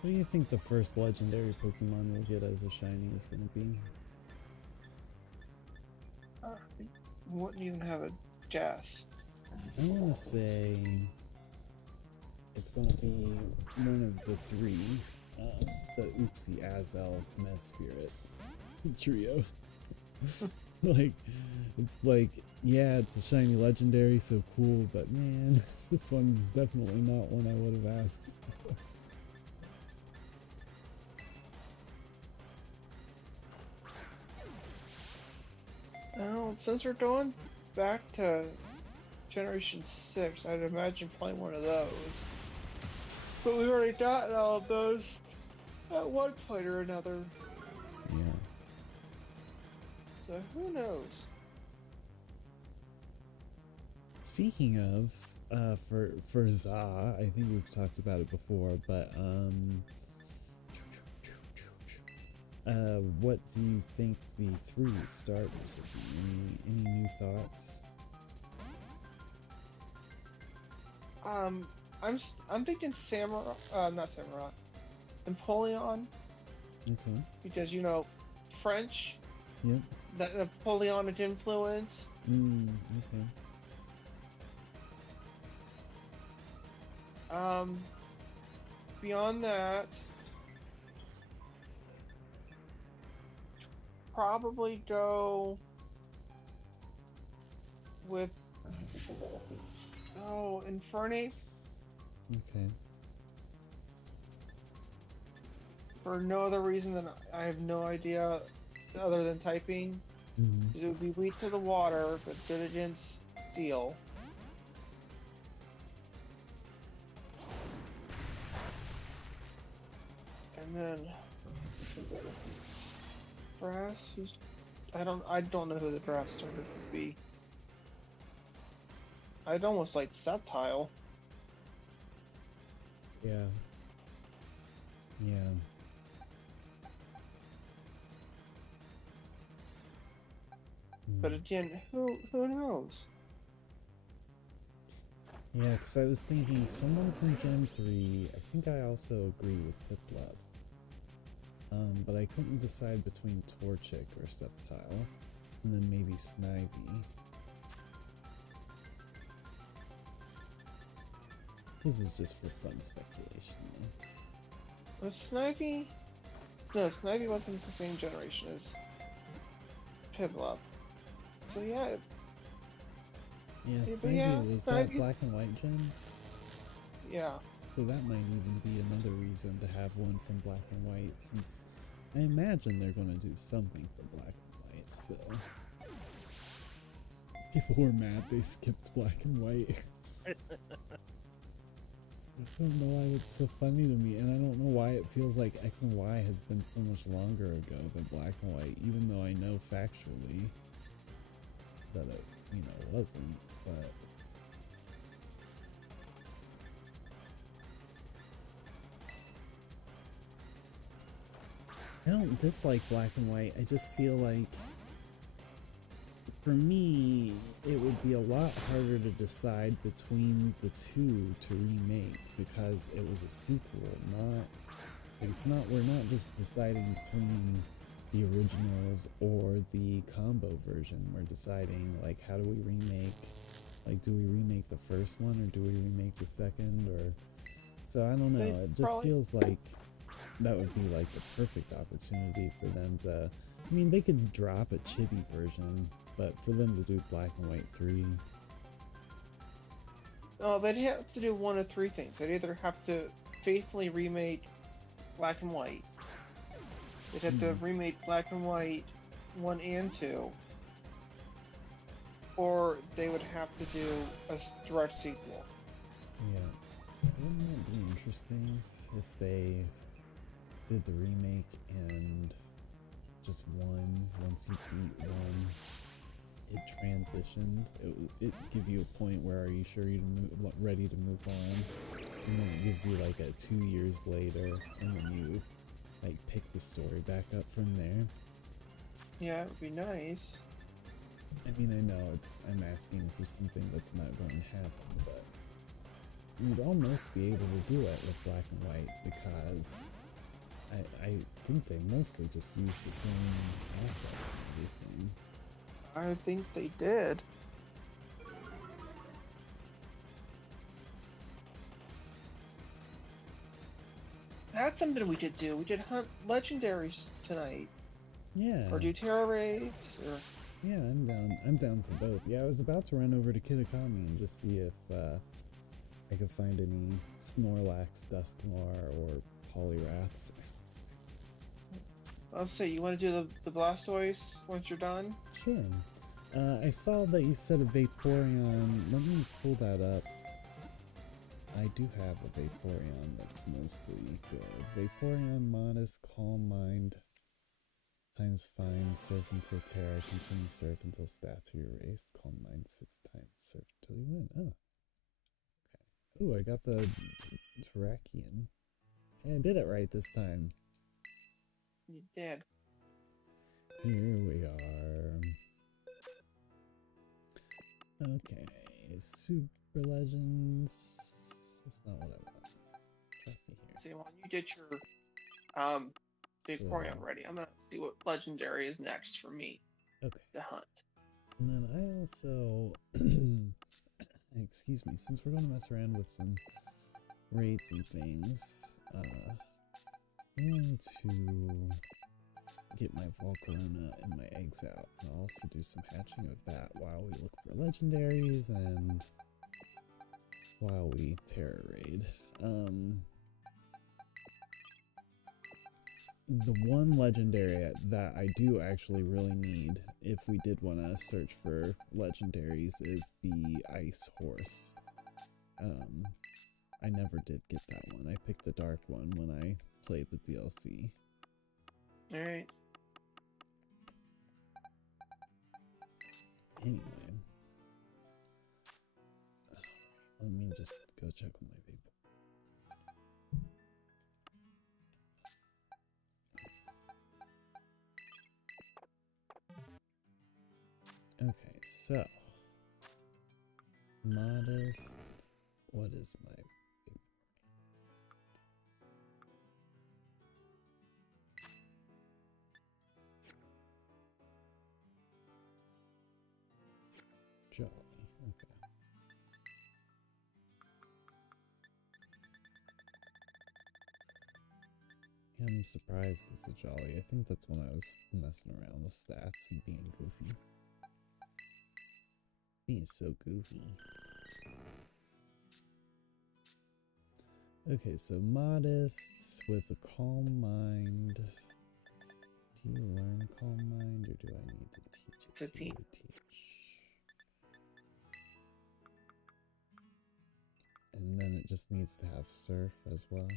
What do you think the first legendary Pokemon we'll get as a shiny is going to be? Wouldn't even have a guess. I want to say it's going to be one of the 3. The Uxie, Azelf, Mesprit trio. Like, it's like, yeah, it's a shiny legendary, so cool, but man, this one's definitely not one I would have asked for. Well, since we're going back to Generation 6, I'd imagine playing one of those. But we've already gotten all of those at one point or another. Yeah. So who knows? Speaking of, for Za, I think we've talked about it before, but what do you think the 3 starters would be? Any new thoughts? I'm thinking Samurai, not Samurai, Napoleon, Okay. because you know, French, Yep. that Napoleonic influence. Okay. Beyond that, probably go with Oh, Infernape. Okay. For no other reason than I have no idea other than typing. Mm-hmm. It would be weak to the water, but good against steel. And then grass. I don't know who the grass starter could be. I'd almost like Sceptile. Yeah. Yeah. But again, who knows? Yeah, because I was thinking someone from Gen 3, I think I also agree with Piplup. But I couldn't decide between Torchic or Sceptile, and then maybe Snivy. This is just for fun speculation, though. Was Snivy? No, Snivy wasn't the same generation as Piplup. So yeah. Yeah, but Snivy, yeah, was that Snivy's- Black and White Gen? Yeah. So that might even be another reason to have one from Black and White, since I imagine they're going to do something for Black and White still. People were mad they skipped Black and White. I don't know why it's so funny to me, and I don't know why it feels like X and Y has been so much longer ago than Black and White, even though I know factually that it, wasn't, but... I don't dislike Black and White, I just feel like, for me, it would be a lot harder to decide between the two to remake, because it was a sequel, we're not just deciding between the originals or the combo version, we're deciding, like, how do we remake, like, do we remake the first one, or do we remake the second, or, so I don't know, it just feels like that would be like the perfect opportunity for them to, I mean, they could drop a chibi version, but for them to do Black and White 3. Oh, they'd have to do one of three things. They'd either have to faithfully remake Black and White. They'd have to remake Black and White 1 and 2. Or they would have to do a direct sequel. Yeah. Wouldn't it be interesting if they did the remake and just once you beat one, it transitioned, it give you a point where are you sure you're ready to move on, and then it gives you like a 2 years later, and then you like pick the story back up from there. Yeah, it would be nice. I mean, I know I'm asking for something that's not going to happen, but you'd almost be able to do it with Black and White, because I think they mostly just use the same assets and everything. I think they did. That's something we could do. We could hunt legendaries tonight. Yeah. Or do Terra raids, or... Yeah, I'm down for both. Yeah, I was about to run over to Kitakami and just see if I could find any Snorlax, Dusknoir, or Poliwraths. I'll say, you want to do the Blastoise once you're done? Sure. I saw that you said a Vaporeon. Let me pull that up. I do have a Vaporeon that's mostly good. Vaporeon, Modest, Calm Mind, times Fine, Surf until Terra, continue Surf until stats are erased, Calm Mind 6 times, Surf until you win. Oh. Okay. Ooh, I got the Terrakion. Hey, I did it right this time. You did. Here we are. Okay, Super Legends. That's not what I want. Drop me here. So when you get your Vaporeon ready, I'm gonna see what legendary is next for me to hunt. And then I also, excuse me, since we're gonna mess around with some raids and things, I'm going to get my Volcarona and my eggs out, and I'll also do some hatching of that while we look for legendaries and while we terror raid. The one legendary that I do actually really need, if we did want to search for legendaries, is the ice horse. I never did get that one. I picked the dark one when I played the DLC. Alright. Anyway. Let me just go check with my people. Okay, so modest. What is my jolly? Okay. Yeah, I'm surprised it's a jolly. I think that's when I was messing around with stats and being goofy. Being so goofy. Okay, so modest with a calm mind. Do you learn calm mind or do I need to teach it To teach. And then it just needs to have surf as well.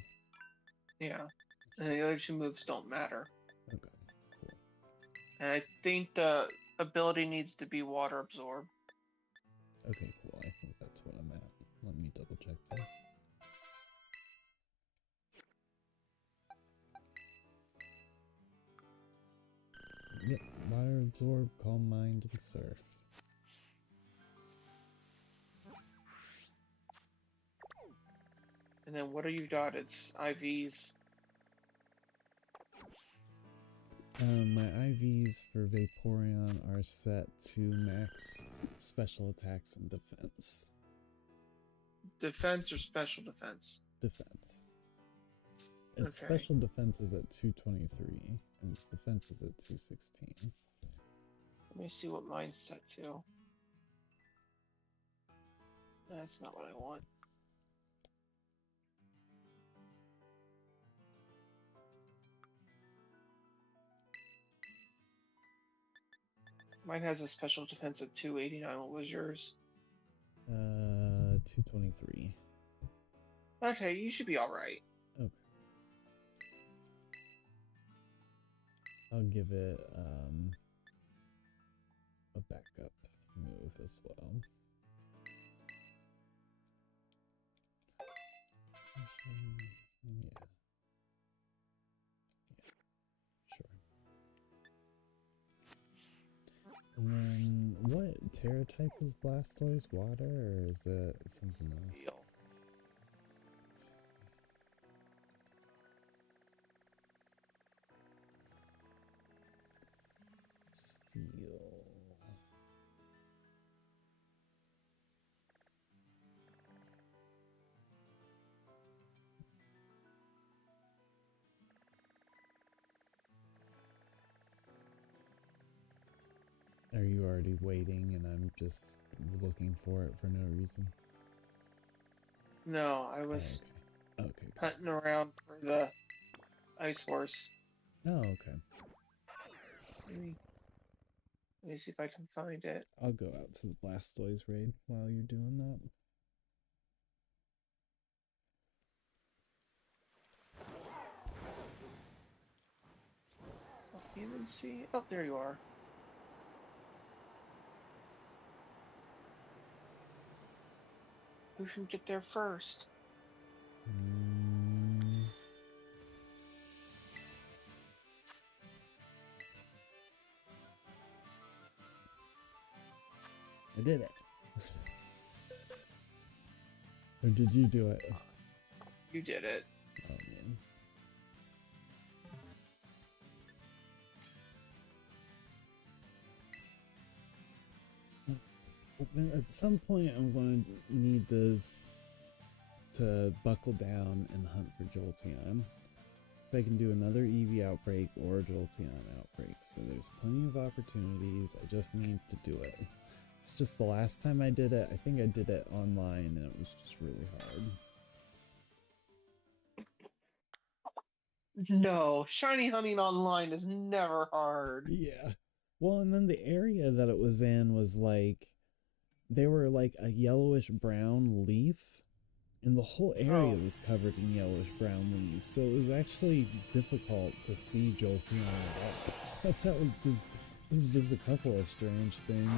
Yeah. And the other two moves don't matter. Okay, cool. And I think the ability needs to be water absorb. Okay, cool. I think that's what I'm at. Let me double check that. Yep, water absorb, calm mind, and surf. And then what are you got? It's IVs. My IVs for Vaporeon are set to max special attacks and defense. Defense or special defense? Defense. Its Okay. special defense is at 223, and its defense is at 216. Let me see what mine's set to. That's not what I want. Mine has a special defense of 289. What was yours? 223. Okay, you should be alright. Okay. I'll give it, a backup move as well. Yeah. Sure. And then, what Terra type is Blastoise? Water, or is it something else? Steel. Steel. Are you already waiting and I'm just looking for it for no reason? No, I was Oh, okay. Okay. hunting around for the ice horse. Oh, okay. Let me see if I can find it. I'll go out to the Blastoise raid while you're doing that. I'll even see. Oh, there you are. Who should get there first? I did it. Or did you do it? You did it. Oh man. At some point I'm going to need this to buckle down and hunt for Jolteon. So I can do another Eevee outbreak or Jolteon outbreak. So there's plenty of opportunities. I just need to do it. It's just the last time I did it, I think I did it online and it was just really hard. No, shiny hunting online is never hard. Yeah. Well, and then the area that it was in was like, they were like a yellowish brown leaf, and the whole area was covered in yellowish brown leaves, so it was actually difficult to see Jolteon at all. So that was just a couple of strange things.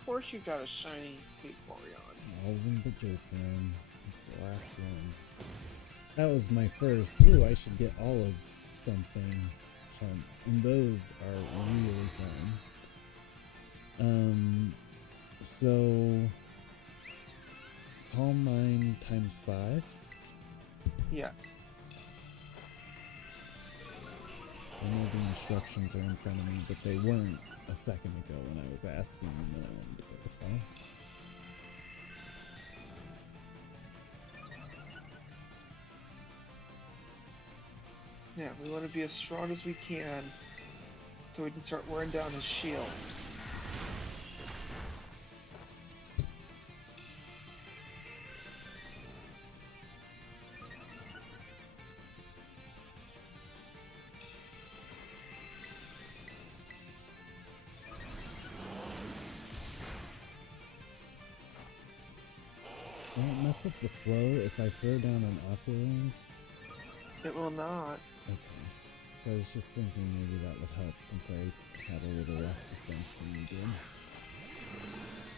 Of course you got a shiny Vaporeon. All of them but Jolteon. It's the last one. That was my first, ooh, I should get all of something hunt, and those are really fun. So Calm Mind times 5? Yes. I know the instructions are in front of me, but they weren't a second ago when I was asking, and then I wanted to verify. Yeah, we want to be as strong as we can so we can start wearing down his shield. Will it mess up the flow if I throw down an Aqua Ring? It will not. Okay. I was just thinking maybe that would help since I had a little less defense than you did.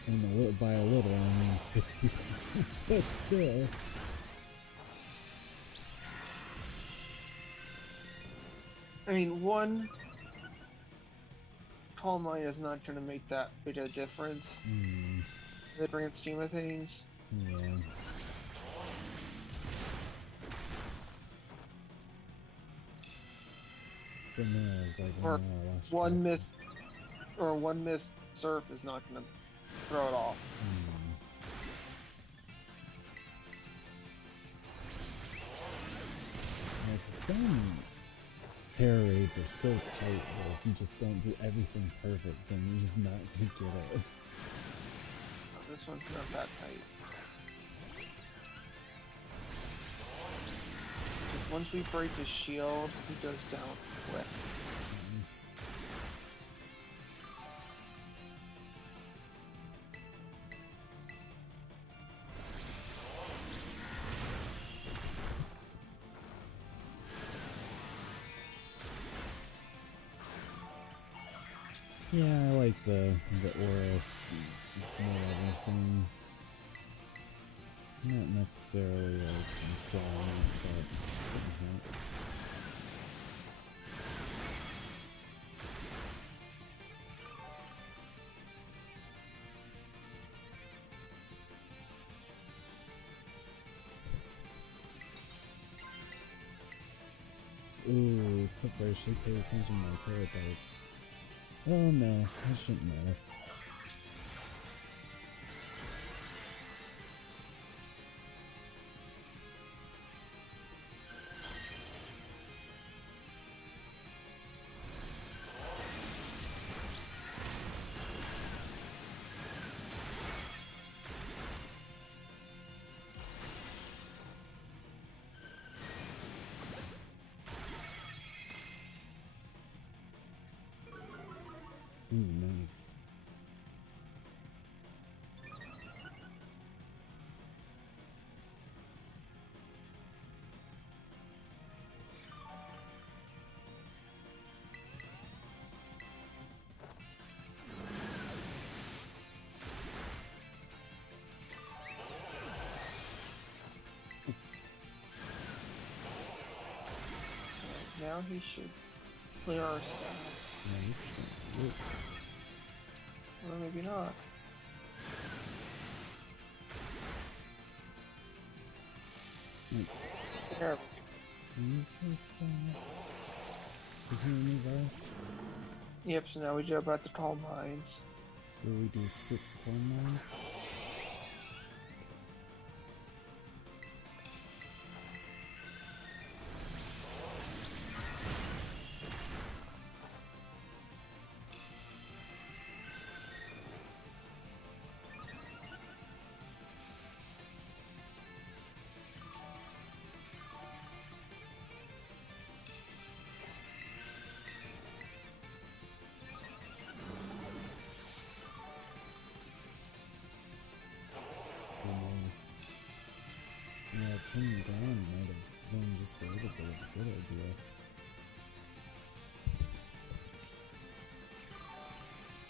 And by a little, I mean 60 points, but still. I mean, one Calm Mind is not going to make that big a difference in the grand scheme of things. Yeah. For me, I was like, Or oh, no, I lost track. one missed surf is not going to throw it off. Like, some pair raids are so tight that if you just don't do everything perfect, then you're just not gonna get it. Oh, this one's not that tight. Just once we break his shield, he goes down quick. Nice. Yeah, I like the aura more everything. Not necessarily like implying, but couldn't help. Ooh, except for I should pay attention to my prayer type. Oh no, that shouldn't matter. Ooh, nice. Now he should clear our stats. Nice. Or maybe not. There. Replace that. Is there any verse? Yep, so now we do about the Calm Minds. So we do 6 Calm Minds. Yeah, turning down might have been just a little bit of a good idea.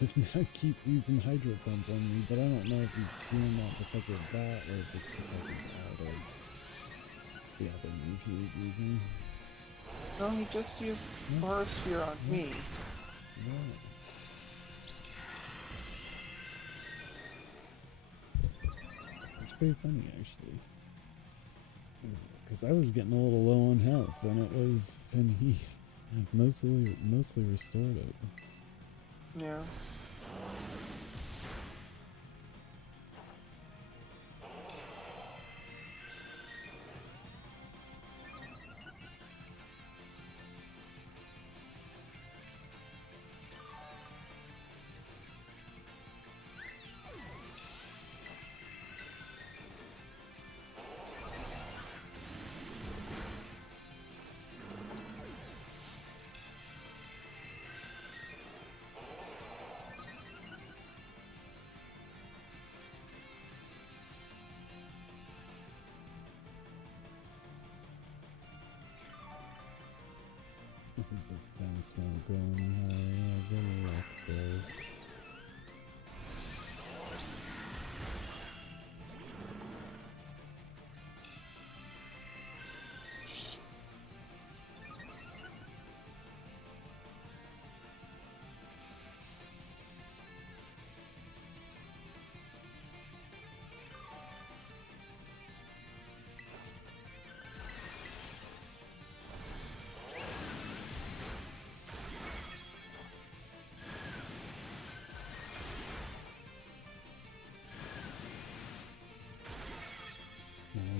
This now keeps using Hydro Pump on me, but I don't know if he's doing that because of that or if it's because he's out of the other move he was using. No, he just used Forest Sphere on me. No. It's pretty funny, actually. Because I was getting a little low on health, and he mostly restored it. Yeah. I think the bounce won't go anywhere. Yeah, good luck there.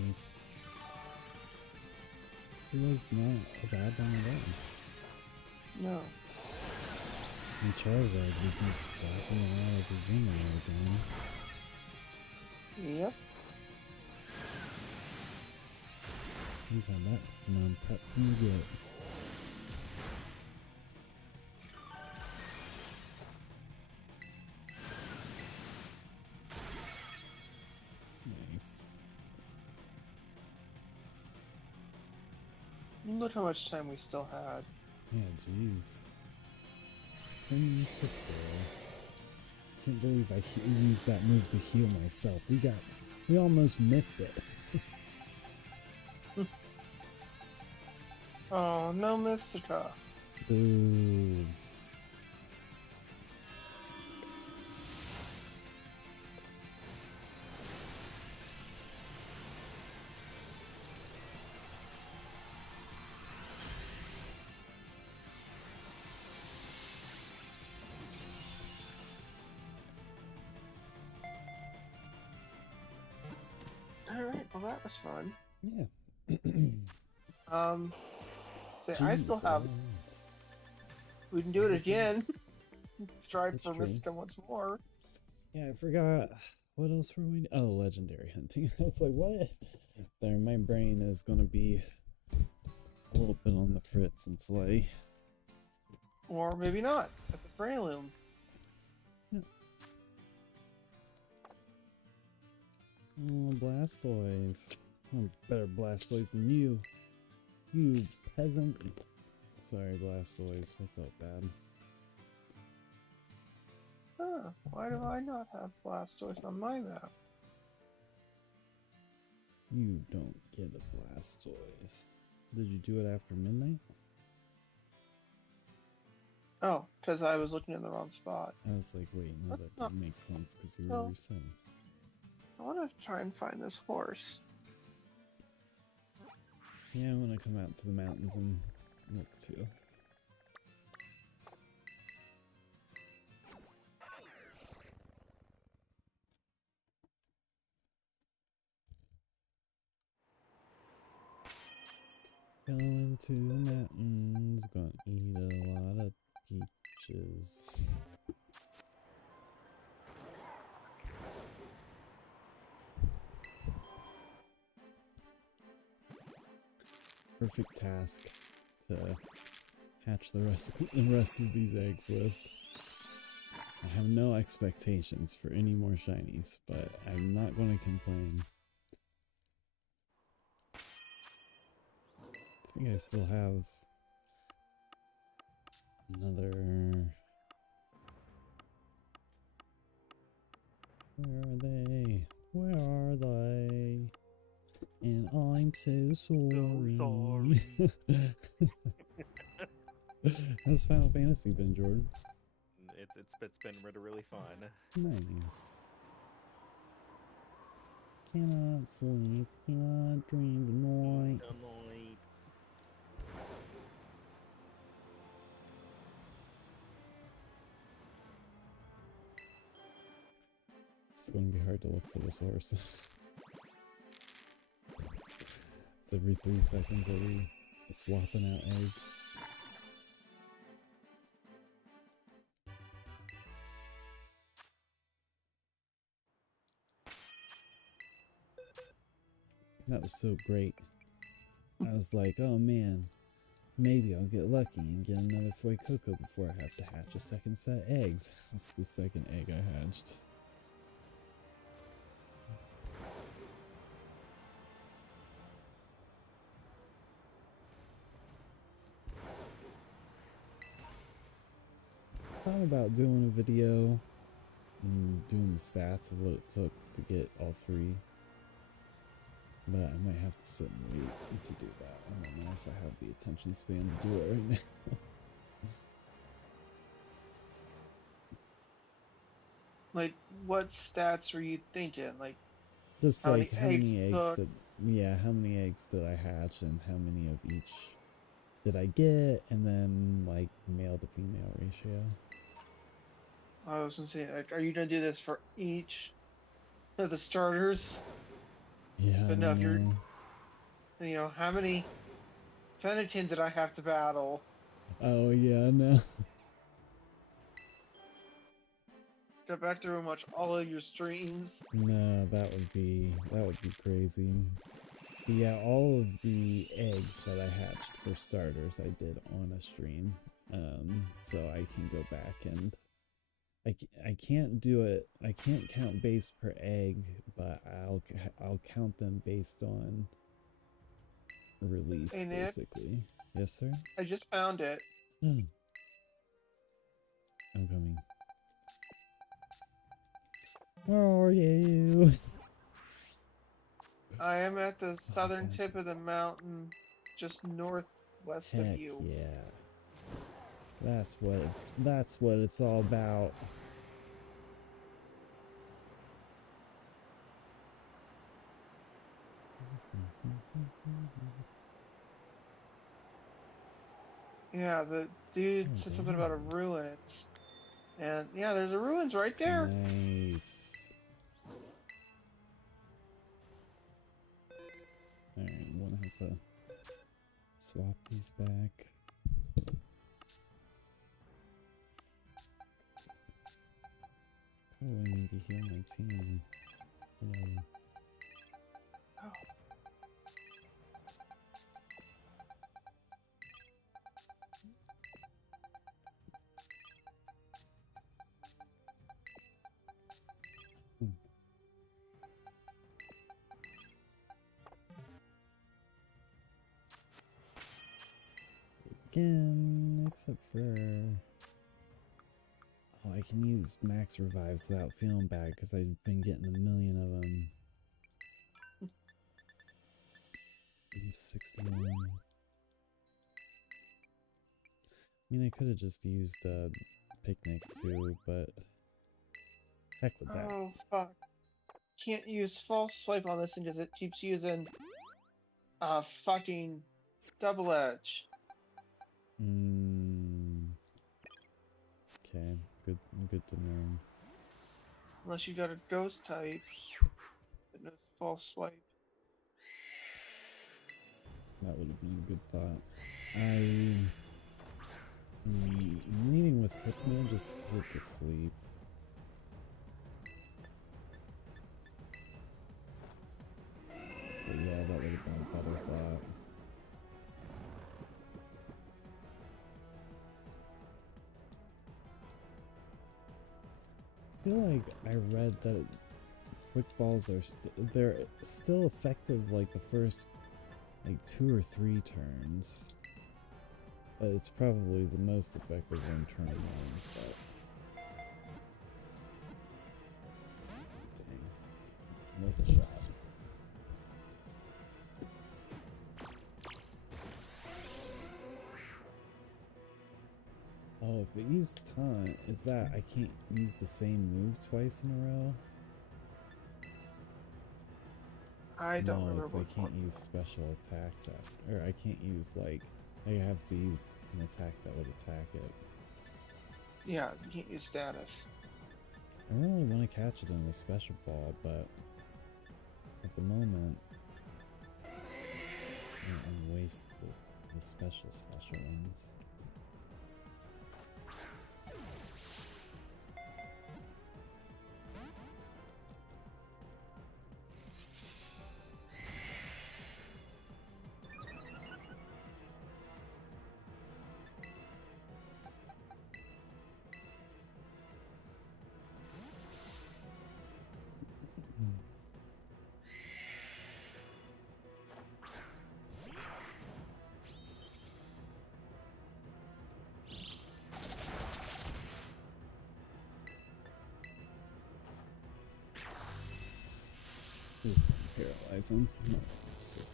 Nice. So that's not a bad down at all. No. And Charizard would be slapping around like a Zuma again. Yep. You've had that Pokemon prep from the get. Nice. Look how much time we still had. Yeah, jeez. 10 minutes to spare. Can't believe I used that move to heal myself. We almost missed it. Oh, no Mystica. Boo. Alright, well that was fun. Yeah. So I still have... We can do it again. Try That's for true. Mystica once more. Yeah, I forgot. What else were we... Oh, legendary hunting. I was like, what? There, my brain is gonna be a little bit on the fritz and slay. Or maybe not. At the Prelude. Oh, Blastoise. I'm better Blastoise than you. You peasant. Sorry, Blastoise. I felt bad. Huh, why do I not have Blastoise on my map? You don't get a Blastoise. Did you do it after midnight? Oh, because I was looking in the wrong spot. I was like, wait, no, that didn't make sense because you were No. resetting. I want to try and find this horse. Yeah, I want to come out to the mountains and look too. Going to the mountains, gonna eat a lot of peaches. Perfect task to hatch the rest of these eggs with. I have no expectations for any more shinies, but I'm not going to complain. think I still have another. Where are they? Where are they? And I'm so sorry. So sorry. How's Final Fantasy been, Jordan? It's been really fun. Nice. Cannot sleep, cannot dream tonight. Tonight. It's going to be hard to look for this horse. It's every 3 seconds that we swapping out eggs. That was so great. I was like, oh man, maybe I'll get lucky and get another Foy Cocoa before I have to hatch a second set of eggs. That's the second egg I hatched. Thought about doing a video and doing the stats of what it took to get all 3. But I might have to sit and wait to do that. I don't know if I have the attention span to do it right now. Like, what stats were you thinking? Like, Just how like many how many eggs eggs cooked? that, yeah, how many eggs did I hatch and how many of each did I get, and then like male to female ratio. I was gonna say, like, are you gonna do this for each of the starters? Yeah, I But no, if you're, don't know. how many Fennekin did I have to battle? Oh yeah, no. Go back through and watch all of your streams. No, that would be crazy. But yeah, all of the eggs that I hatched for starters I did on a stream. So I can go back and I can't do it. I can't count base per egg, but I'll count them based on release, Hey Nick, basically. Yes, sir. I just found it. I'm coming. Where are you? I am at the Oh, I southern found tip you. of the mountain, just northwest of Heck you. yeah. That's what it's all about. Yeah, the dude Oh, said something about a damn. ruins. And yeah, there's a ruins right there. Nice. Alright, I'm gonna have to swap these back. Probably need to heal my team. Whatever. Oh. Again, except for... Oh, I can use max revives without feeling bad because I've been getting a million of them. I'm 61. I mean, I could have just used the picnic too, but heck with that. Oh fuck. Can't use false swipe on this thing because it keeps using fucking double edge. Okay, good to know. Unless you got a ghost type that knows false swipe. That would have been a good thought. I'm meeting with Hypno just to put to sleep. But yeah, that would have been a better thought. I feel like I read that quick balls are they're still effective like the first like 2 or 3 turns. But it's probably the most effective when turn 1, but dang. Worth a shot. Oh, if it used taunt, is that I can't use the same move twice in a row? I don't remember. No, it's I can't use special attacks after, or I can't use like, I have to use an attack that would attack it. Yeah, you can't use status. I really want to catch it in a special ball, but at the moment, I don't want to waste the special ones. Just gonna paralyze him. I'm not gonna mess with him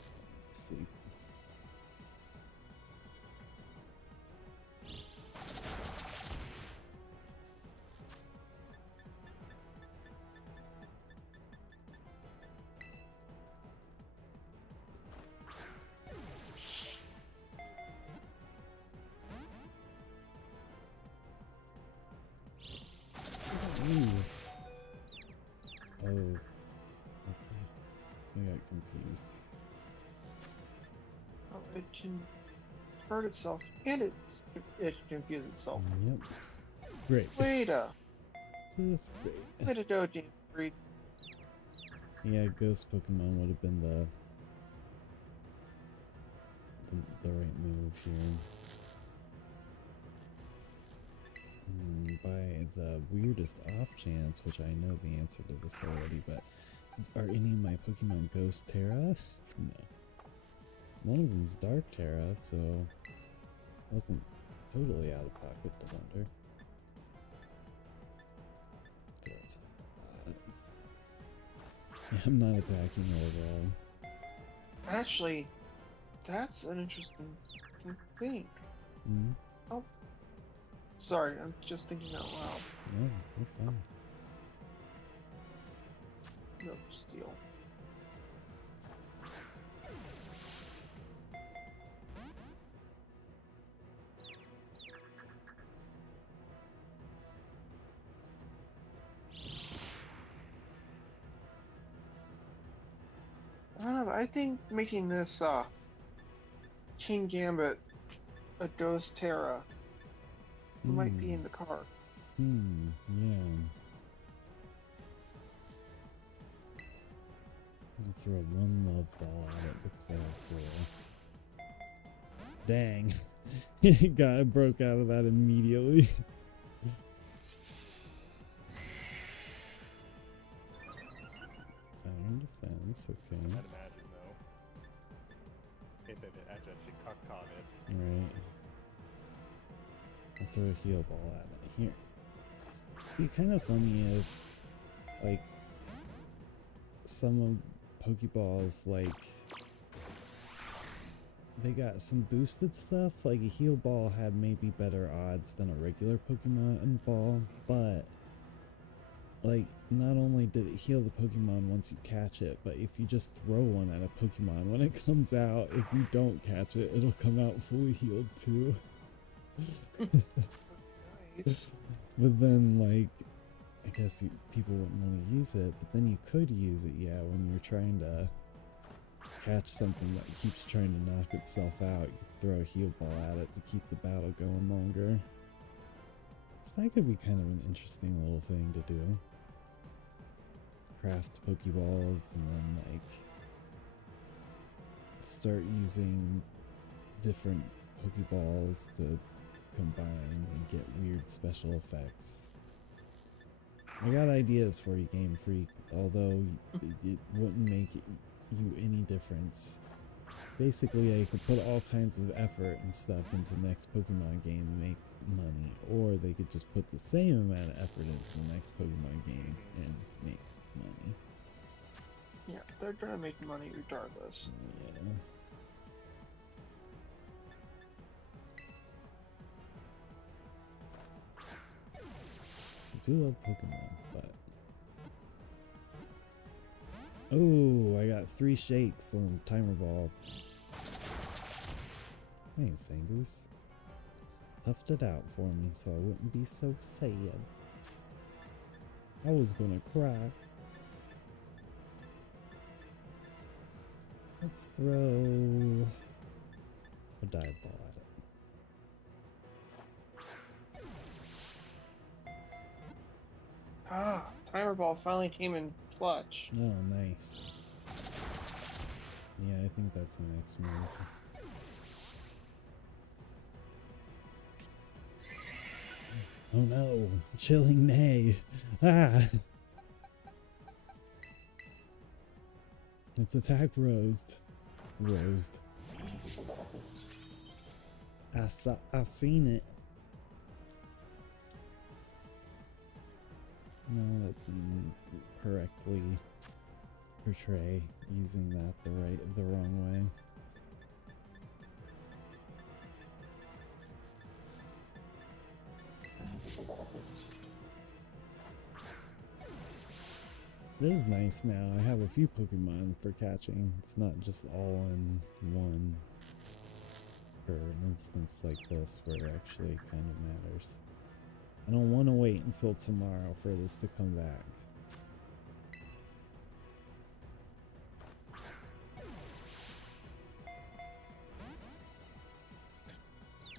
to sleep. Jeez. Oh. Okay. I got confused. Oh, it can hurt itself, and it can confuse itself. Yep. Great. Way to Just great. go, James Reed. Yeah, Ghost Pokemon would have been the right move here. By the weirdest off chance, which I know the answer to this already, but are any of my Pokemon Ghost Terra? No. One of them's Dark Terra, so wasn't totally out of pocket to wonder. Yeah, I'm not attacking overall. Actually, that's an interesting thing. Mm-hmm. Oh, sorry, I'm just thinking out loud. No, we're fine. No steal. I don't know, but I think making this King Gambit a Ghost Terra might be in the card. Yeah. I'll throw one love ball at it because I have 4. Dang. It broke out of that immediately. Iron defense, okay. I'd imagine though. If it actually caught it. Right. I'll throw a heal ball at it. Here. It'd be kind of funny if, like, some of Pokeballs, like, they got some boosted stuff. Like, a heal ball had maybe better odds than a regular Pokemon ball, but, like, not only did it heal the Pokemon once you catch it, but if you just throw one at a Pokemon, when it comes out, if you don't catch it, it'll come out fully healed too. Nice. But then, like, I guess people wouldn't want to use it, but then you could use it, yeah, when you're trying to catch something that keeps trying to knock itself out. You throw a heal ball at it to keep the battle going longer. So that could be kind of an interesting little thing to do. Craft Pokeballs and then, like, start using different Pokeballs to combine and get weird special effects. I got ideas for you, Game Freak, although it wouldn't make you any difference Basically, they could put all kinds of effort and stuff into the next Pokemon game and make money, or they could just put the same amount of effort into the next Pokemon game and make money. Yeah, they're trying to make money regardless. Yeah. I do love Pokemon, but... Oh, I got 3 shakes on the timer ball. Thanks, Zangoose. Toughed it out for me so I wouldn't be so sad. I was gonna cry. Let's throw a dive ball at it. Ah, timer ball finally came in clutch. Oh, nice. Yeah, I think that's my next move. Oh no, chilling nay. Ah! It's attack rosed. Rosed. I seen it. No, that's incorrectly portray using that the wrong way. It is nice now. I have a few Pokemon for catching. It's not just all in one for an instance like this where it actually kind of matters. I don't want to wait until tomorrow for this to come back.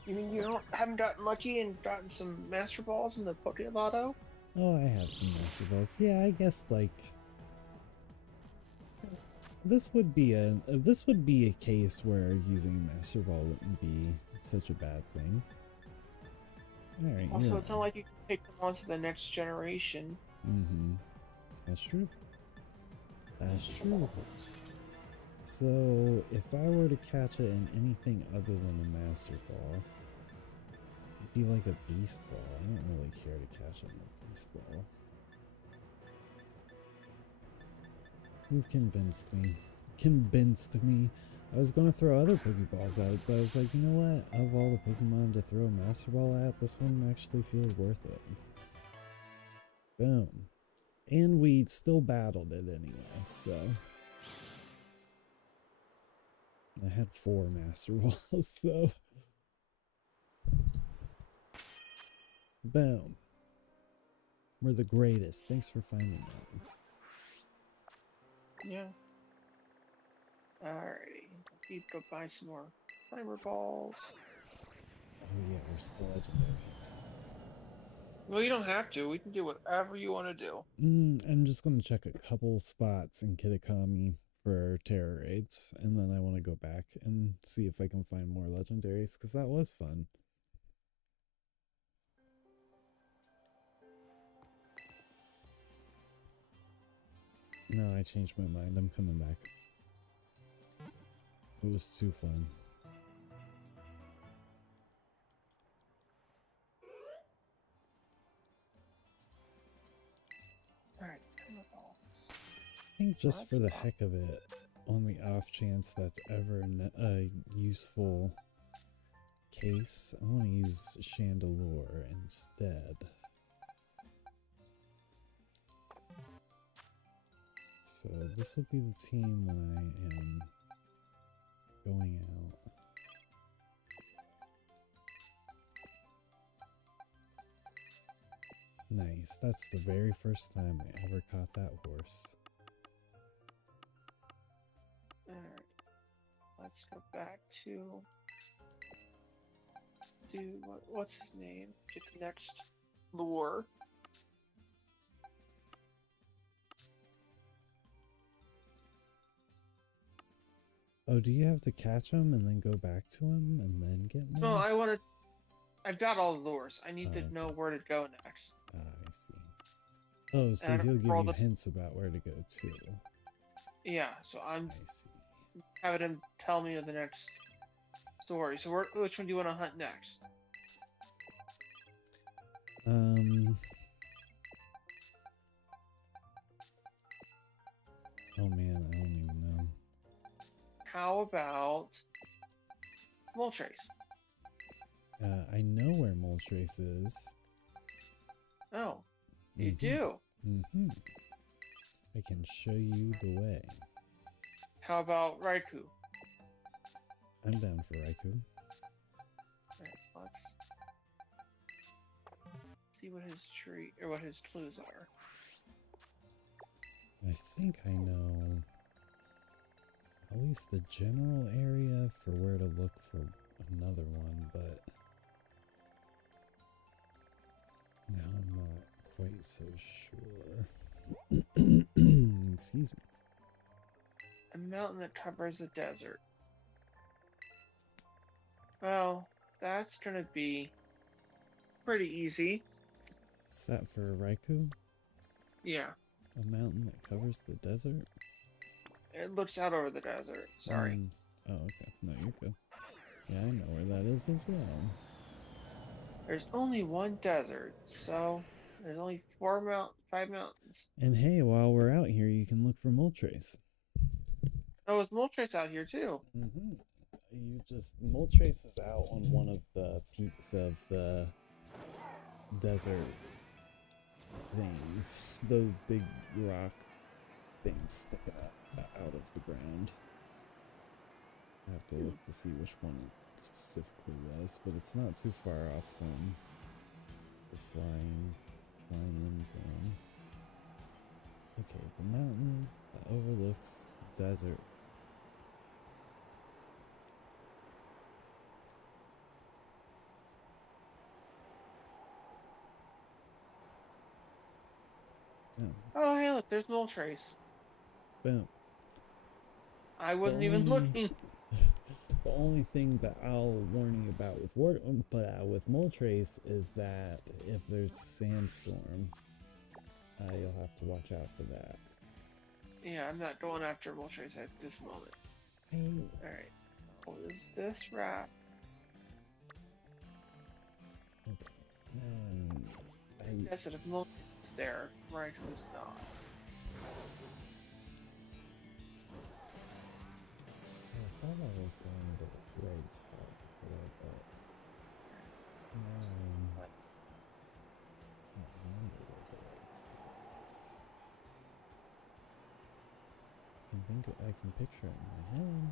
You mean you haven't gotten lucky and gotten some Master Balls in the Poké Lotto? Oh, I have some Master Balls. Yeah, I guess like this would be a case where using a Master Ball wouldn't be such a bad thing. All right. Also, yeah. it's not like you can take them on to the next generation. Mm-hmm. That's true. That's true. So, if I were to catch it in anything other than a Master Ball, it'd be like a Beast Ball. I don't really care to catch it in a Beast Ball. You've convinced me. Convinced me. I was gonna throw other Pokeballs at it, but I was like, you know what? Of all the Pokemon to throw a Master Ball at, this one actually feels worth it. Boom. And we still battled it anyway, so... I had 4 Master Balls, so... Boom. We're the greatest. Thanks for finding that. Yeah. Alrighty. Keep go buy some more timer balls. Oh yeah, we're still legendary. Well, you don't have to. We can do whatever you want to do. I'm just gonna check a couple spots in Kitakami for terror raids, and then I want to go back and see if I can find more legendaries, because that was fun. No, I changed my mind. I'm coming back. It was too fun. Alright, timer balls. I think just for the heck of it, on the off chance that's ever a useful case, I want to use Chandelure instead. So this will be the team when I am going out. Nice, that's the very first time I ever caught that horse. Alright. Let's go back to what's his name? Get the next lure. Oh, do you have to catch him and then go back to him and then get more? No, I've got all the lures. I need to know where to go next. I see. Oh, so And he'll give for all you the- hints about where to go to. Yeah, so I see. having him tell me the next story. So which one do you want to hunt next? Oh man, I don't even know. How about Moltres? I know where Moltres is. Oh, you do? Mm-hmm. I can show you the way. How about Raikou? I'm down for Raikou. Alright, let's see what his tree or what his clues are. I think I know at least the general area for where to look for another one, but now I'm not quite so sure. Excuse me. A mountain that covers a desert. Well, that's gonna be pretty easy. Is that for Raikou? Yeah. A mountain that covers the desert? It looks out over the desert. Sorry. Oh, okay. No, you're good. Yeah, I know where that is as well. There's only one desert, so there's only 5 mountains. And hey, while we're out here, you can look for Moltres. Oh, there's Moltres out here too. Moltres is out on one of the peaks of the desert things. Those big rock things sticking out of the ground. I have to look to see which one it specifically was, but it's not too far off from the flying in zone. Okay, the mountain that overlooks the desert. Oh, hey, look, there's Moltres. Boom. I wasn't even looking. The only thing that I'll warn you about with Moltres is that if there's a sandstorm, you'll have to watch out for that. Yeah, I'm not going after Moltres at this moment. Alright. What is this rat? Okay. Yes, if Moltres is there, Raikou is not. I thought I was going to the right spot before, but I can't remember where the right spot is. I can picture it in my head.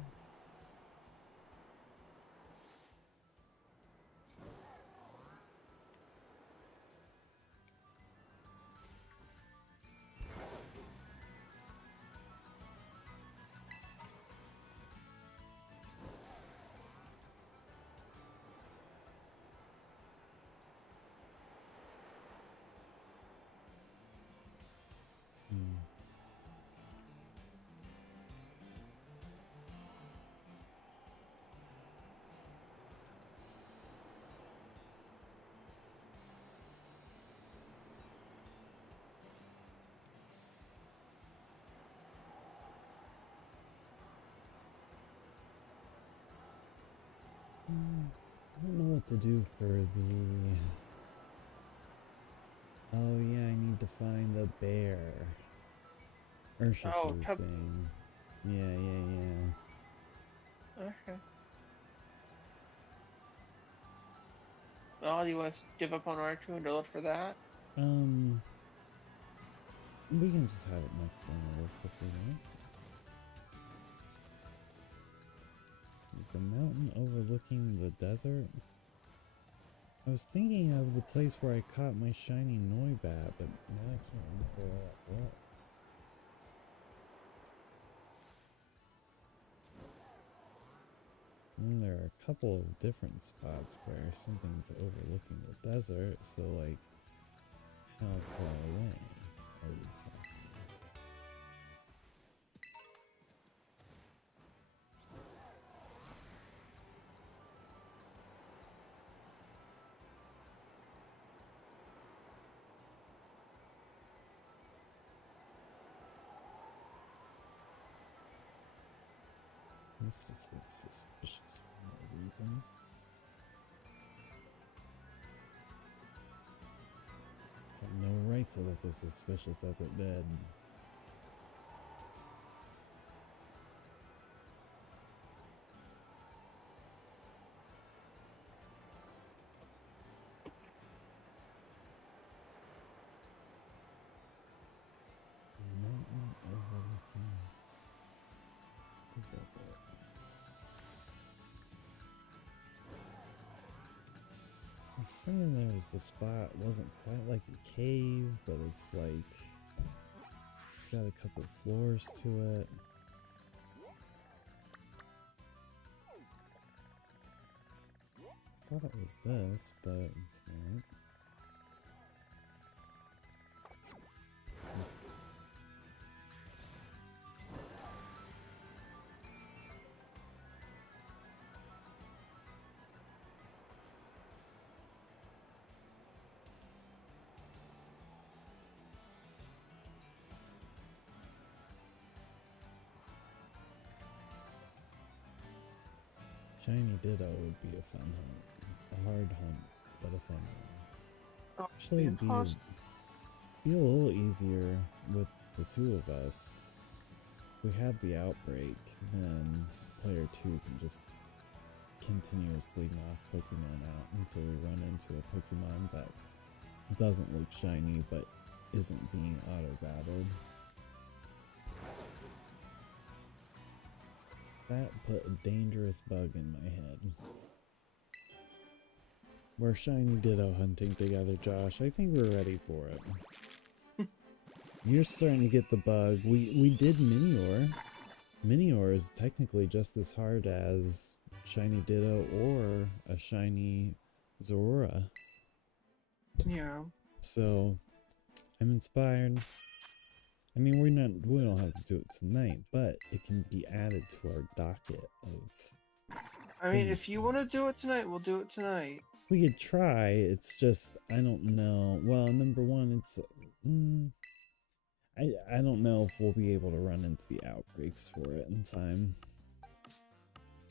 I don't know what to do for the... Oh yeah, I need to find the bear. Urshifu thing. Yeah. Okay. Well, do you want to give up on Raikou and look for that? We can just have it next on the list if we want. Is the mountain overlooking the desert? I was thinking of the place where I caught my shiny Noibat, but now I can't remember where that was. There are a couple of different spots where something's overlooking the desert, so like, how far away are we talking? This just looks suspicious for no reason. Had no right to look as suspicious as it did. Mountain overlooking the desert. I was thinking there was a spot, wasn't quite like a cave, but it's like, it's got a couple floors to it. I thought it was this, but it's not. Shiny Ditto would be a fun hunt. A hard hunt, but a fun one. Actually, it'd be a little easier with the two of us. If we had the outbreak, then player 2 can just continuously knock Pokemon out until we run into a Pokemon that doesn't look shiny but isn't being auto-battled. That put a dangerous bug in my head. We're Shiny Ditto hunting together, Josh. I think we're ready for it. You're starting to get the bug. We did Minior. Minior is technically just as hard as Shiny Ditto or a Shiny Zorora. Yeah. So, I'm inspired. I mean, we don't have to do it tonight, but it can be added to our docket of... I mean, if you want to do it tonight, we'll do it tonight. We could try, it's just, I don't know. Well, number one, it's... I don't know if we'll be able to run into the outbreaks for it in time.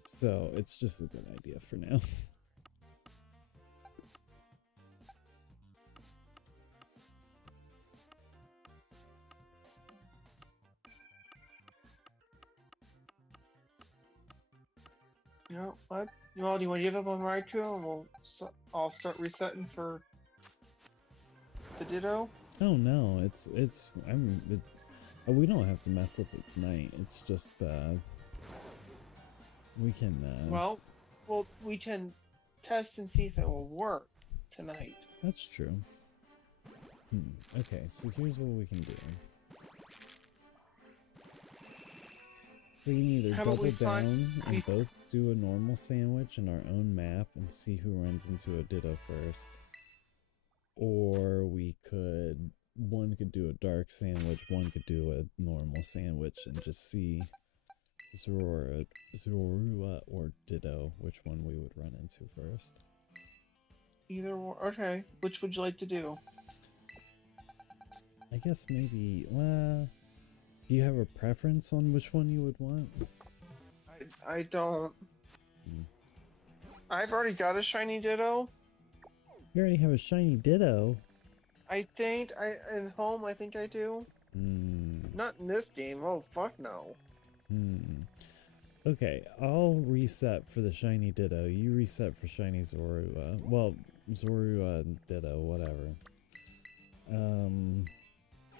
So, it's just a good idea for now. You know what? You want to give up on Raikou and I'll start resetting for the Ditto? Oh no, we don't have to mess with it tonight. It's just we can well, we can test and see if it will work tonight. That's true. Okay, so here's what we can do. We can either double down and both do a normal sandwich in our own map and see who runs into a Ditto first. Or we could, one could do a dark sandwich, one could do a normal sandwich and just see Zorua or Ditto, which one we would run into first. Either one. Okay, which would you like to do? I guess maybe, well... Do you have a preference on which one you would want? I don't. I've already got a Shiny Ditto. You already have a Shiny Ditto? I think, in home, I think I do. Not in this game, oh fuck no. Okay, I'll reset for the Shiny Ditto. You reset for Shiny Zorua. Well, Zorua and Ditto, whatever.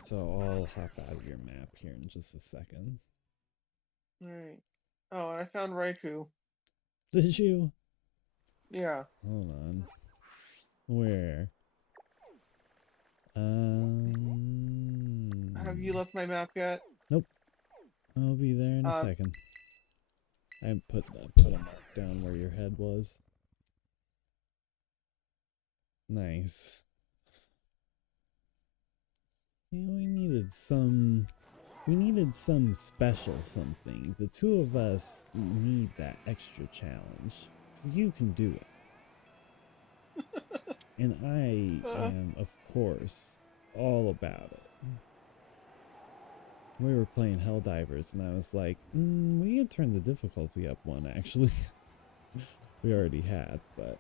So I'll hop out of your map here in just a second. Alright. Oh, I found Raikou. Did you? Yeah. Hold on. Where? Have you left my map yet? Nope. I'll be there in a second. I put a mark down where your head was. Nice. Yeah, we needed some special something. The two of us need that extra challenge. 'Cause you can do it. And I am, of course, all about it. we were playing Helldivers, and I was like, we could turn the difficulty up one, actually. We already had, but...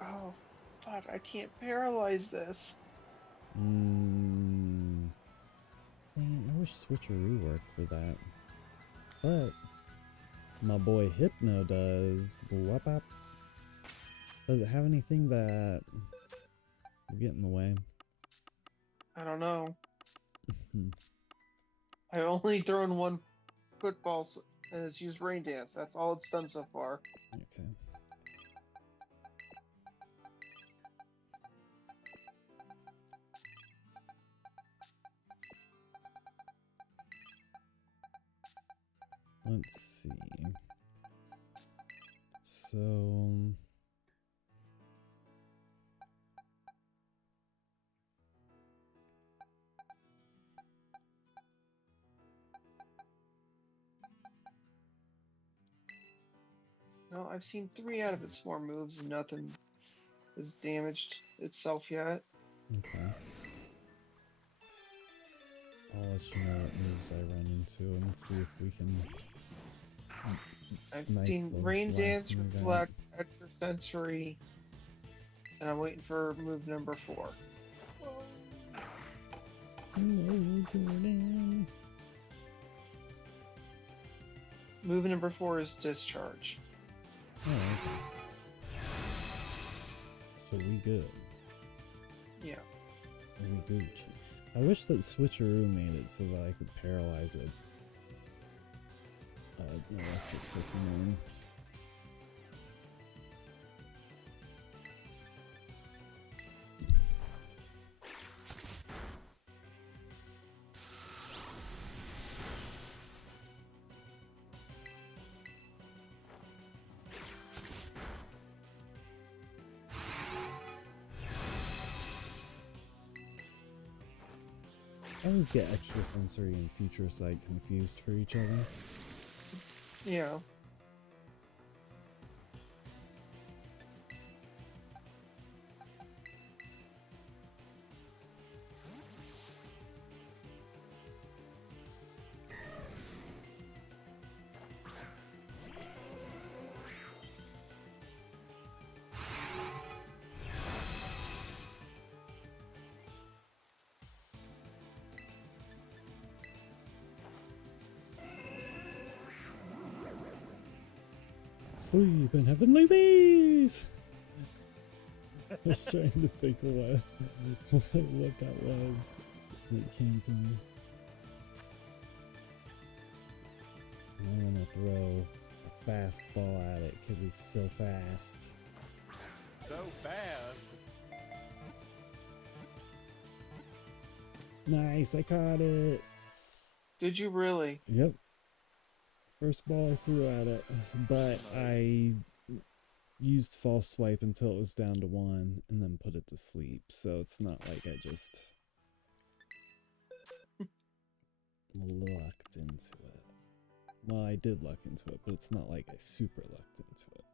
Oh, fuck, I can't paralyze this. Dang it, I wish Switcheroo worked for that. But, my boy Hypno does. Whoop up. Does it have anything that will get in the way? I don't know. I've only thrown one football and it's used Rain Dance. That's all it's done so far. Okay. Let's see. So... No, I've seen 3 out of its 4 moves and nothing has damaged itself yet. Okay. I'll let you know what moves I run into and see if we can I've snipe seen the Rain last Dance, move out. Reflect, Extrasensory, and I'm waiting for move number 4. Hello, Jordan. Move number 4 is Discharge. Oh, okay. So we good. Yeah. We Gucci. I wish that Switcheroo made it so that I could paralyze it. Electric Pokemon. I always get Extrasensory and Future Sight confused for each other. Yeah. Sleep in heavenly bees! I was trying to think of what that was when it came to me. I want to throw a fastball at it because it's so fast. So fast. Nice, I caught it! Did you really? Yep. First ball I threw at it, but I used false swipe until it was down to 1 and then put it to sleep, so it's not like I just lucked into it. Well, I did luck into it, but it's not like I super lucked into it.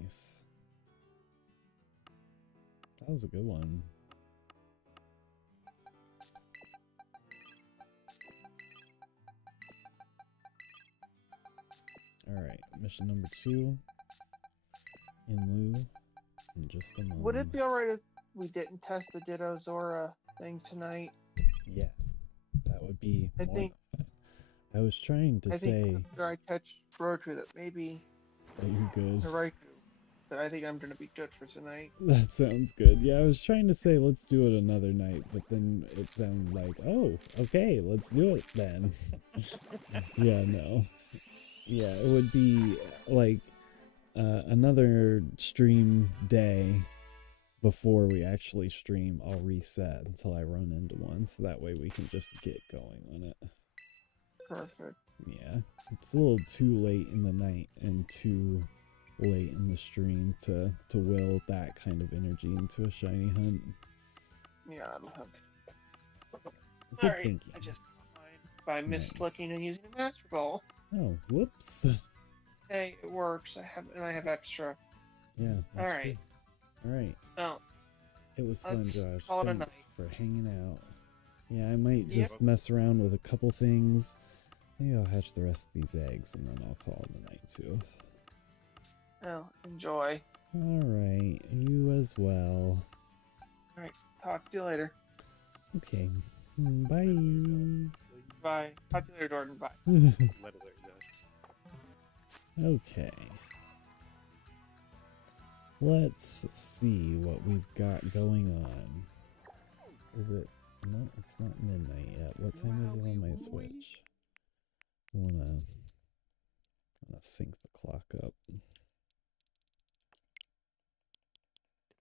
Nice. That was a good one. Alright, mission number 2. In lieu, in just a moment. Would it be alright if we didn't test the Ditto Zora thing tonight? Yeah, that would be I more think- than fine. I was trying to I say think after I catch Rotary that maybe that you're good. the Raikou, that I think I'm gonna be good for tonight. That sounds good. Yeah, I was trying to say let's do it another night, but then it sounded like, oh, okay, let's do it then. Yeah, no. Yeah, it would be like another stream day before we actually stream. I'll reset until I run into one, so that way we can just get going on it. Perfect. Yeah, it's a little too late in the night and too late in the stream to will that kind of energy into a shiny hunt. Yeah, I don't have. Good Alright, thinking. I just by misclicking and using a Master Ball. Oh, whoops. Hey, it works. I have extra. Yeah, that's Alright. true. Alright. Oh, It was fun, let's Josh. call it a Thanks night. for hanging out. Yeah, I might Yep. just mess around with a couple things. Maybe I'll hatch the rest of these eggs and then I'll call it a night too. Oh, enjoy. Alright, you as well. Alright, talk to you later. Okay, bye. Bye. Talk to you later, Jordan. Bye. Okay. Let's see what we've got going on. Is it? No, it's not midnight yet. What time is it on my Switch? I wanna sync the clock up.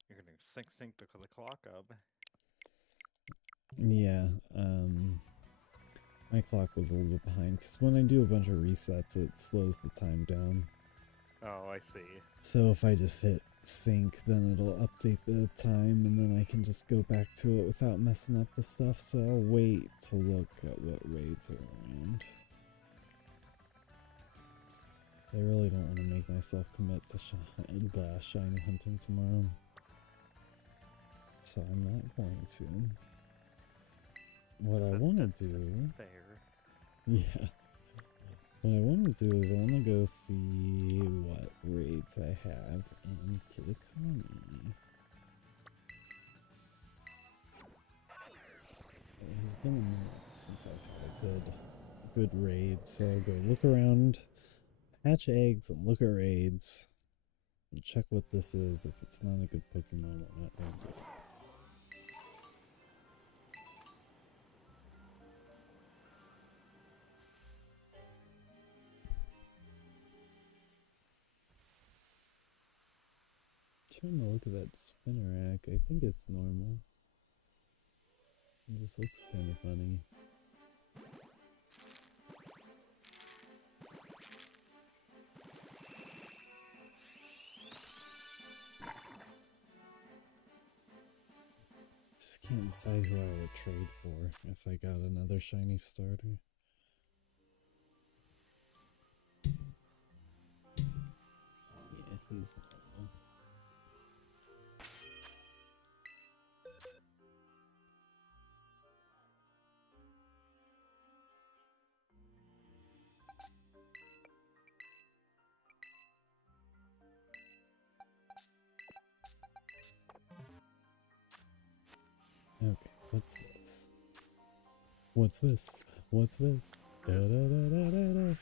You're gonna sync the clock up. Yeah, my clock was a little behind because when I do a bunch of resets, it slows the time down. Oh, I see. So if I just hit sync, then it'll update the time and then I can just go back to it without messing up the stuff. So I'll wait to look at what raids are around. I really don't want to make myself commit to shiny hunting tomorrow. So I'm not going to. What I want to do... Fair. Yeah. What I want to do is I want to go see what raids I have in Kitakami. It has been a minute since I've had a good raid, so I'll go look around, hatch eggs, and look at raids, and check what this is. If it's not a good Pokemon, I'm not going to do it. Trying to look at that Spinnerack. I think it's normal. It just looks kind of funny. Just can't decide who I would trade for if I got another shiny starter. Yeah, he's normal. Okay, what's this? What's this? What's this? Da da da da da da.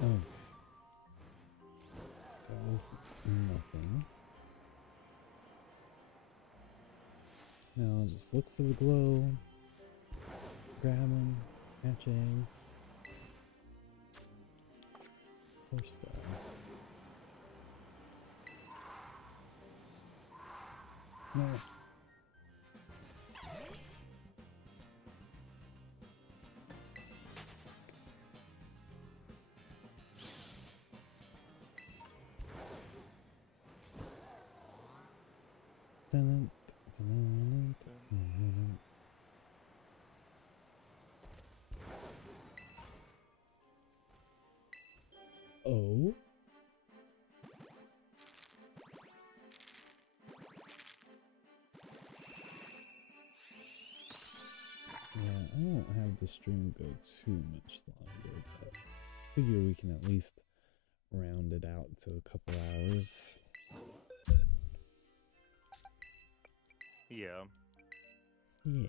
Oh. So that was nothing. Now I'll just look for the glow, grab them, hatch eggs. What's their style? No. Dun, dun, dun, dun, dun. Oh. Yeah, I won't have the stream go too much longer, but I figure we can at least round it out to a couple hours. Yeah. Yeah.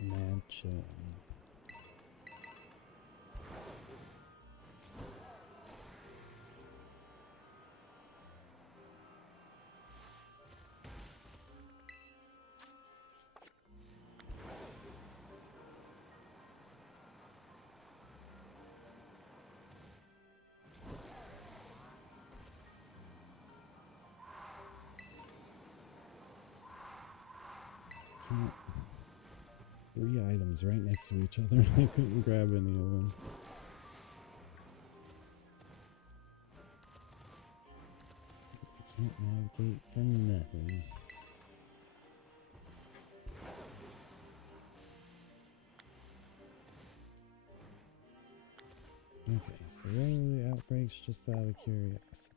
Mad chillin'. Can't. 3 items right next to each other. I couldn't grab any of them. Can't navigate for nothing. the outbreaks just out of curiosity?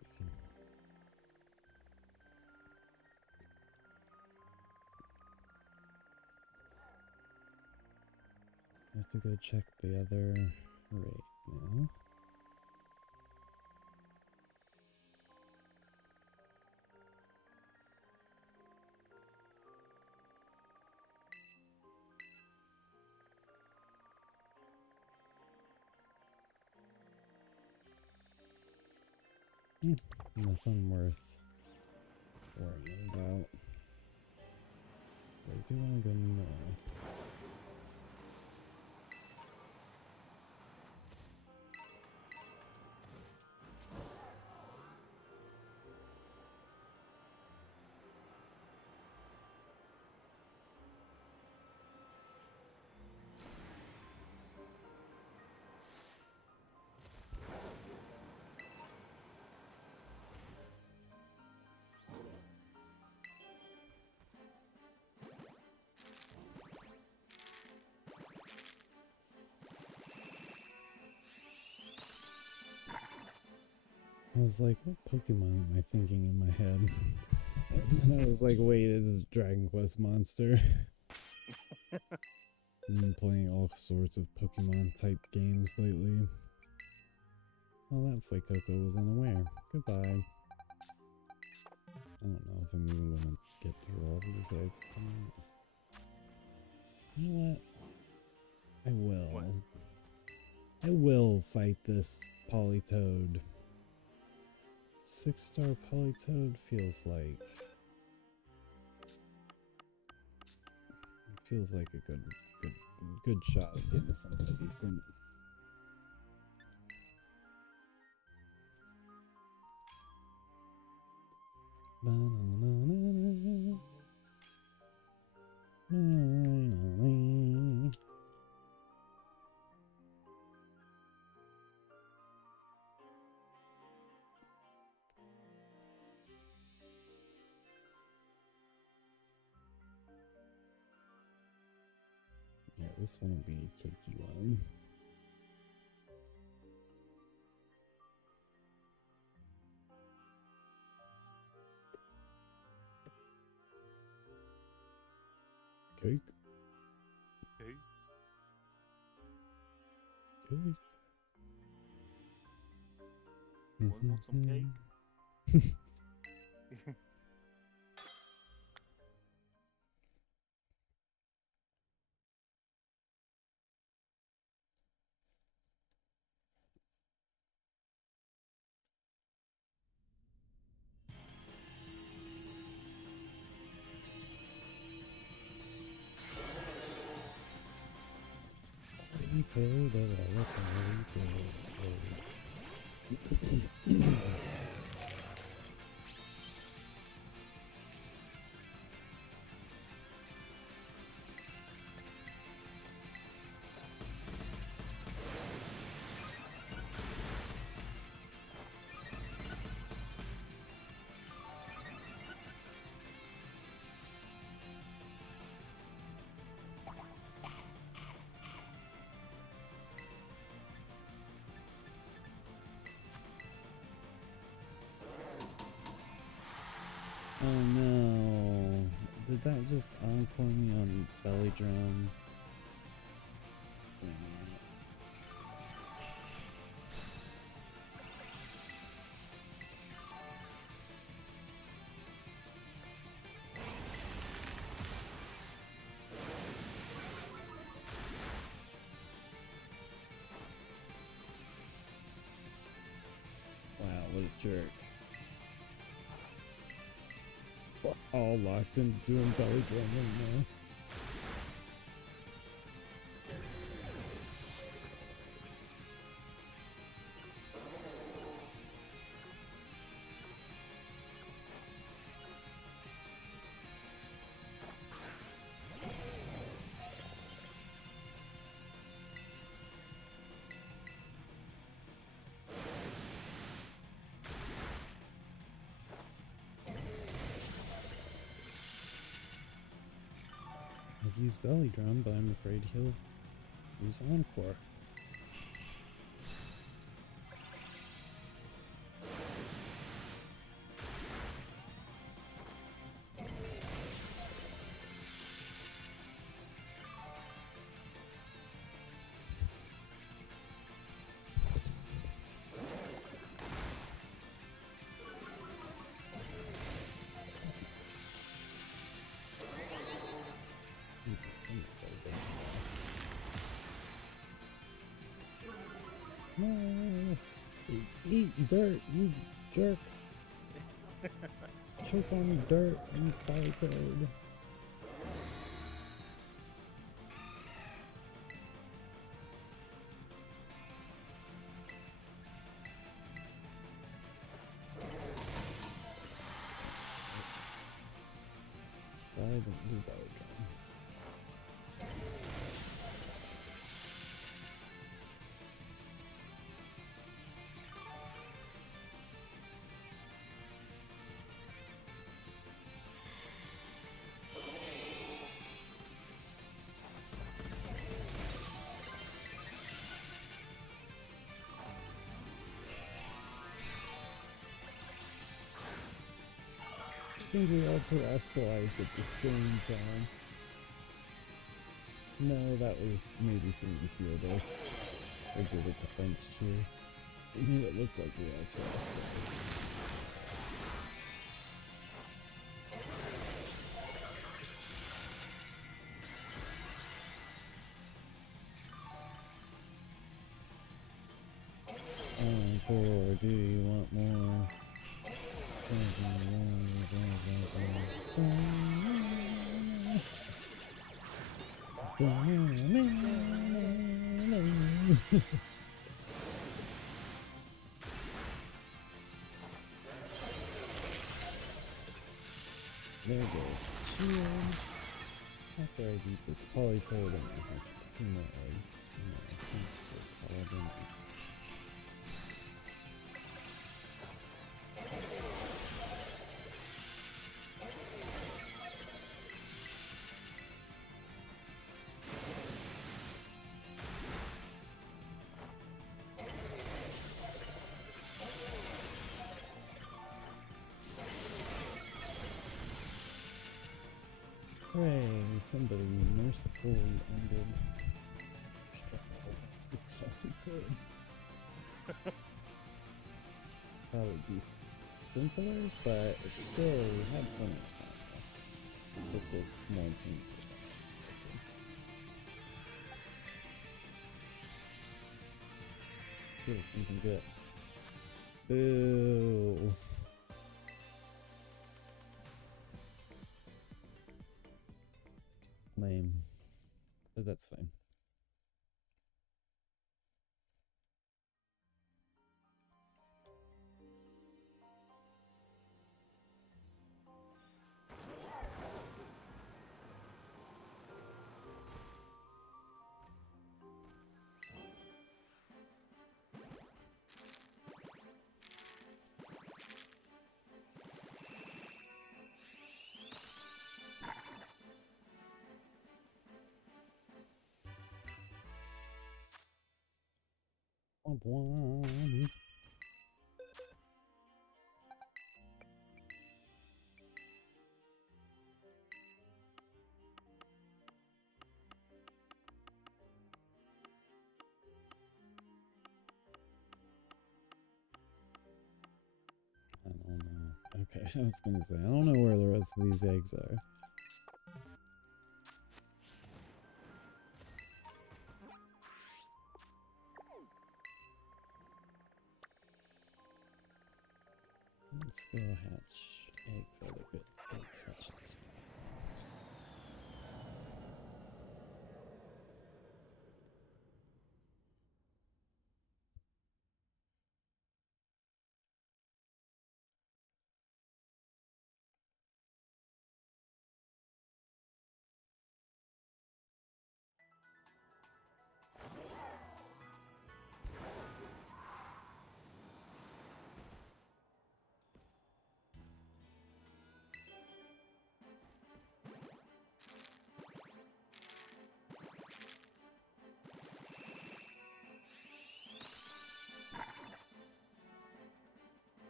I have to go check the other rate now. Nothing worth worrying about. I do want to go north. I was like, what Pokemon am I thinking in my head? And I was like, wait, it's a Dragon Quest monster. I've been playing all sorts of Pokemon type games lately. Oh, that Fuecoco was unaware. Goodbye. I don't know if I'm even gonna get through all these eggs tonight. You know what? I will. What? I will fight this Politoed. 6-star Politoed feels like a good shot at getting something decent. Yeah, this one will be a cakey one. Cake. Okay. Cake. Want some cake? Oh no. Did that just encore me on Belly Drum? Damn it. Wow, what a jerk. All locked into doing belly drum right now. I'd use belly drum, but I'm afraid he'll use encore. No! Eat dirt, you jerk! Choke on dirt, you polytoad. I didn't do better, John. I think we all terrestrialized at the same time. No, that was maybe some of the fielders. They did a defense cheer. It made it look like we all terrestrialized. Oh, do you want more? There goes shield. After I beat this polytoad, I'm gonna have 2 more eggs. I think they're called. Hooray, somebody mercifully ended. That would be simpler, but it's still, we had plenty of time. This was more painful than I expected. Give us something good. Boo! Lame. But that's fine. Womp womp. I don't know. Okay, I was gonna say, I don't know where the rest of these eggs are. Still hatch eggs at a good hatching spot.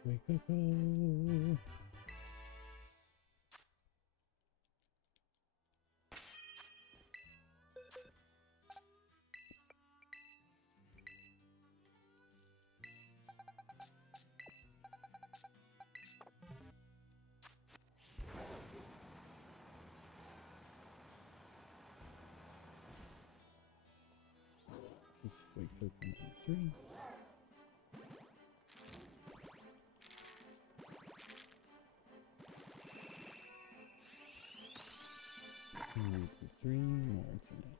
We could go. This is free Pokemon 3. We'll do 3 more tonight.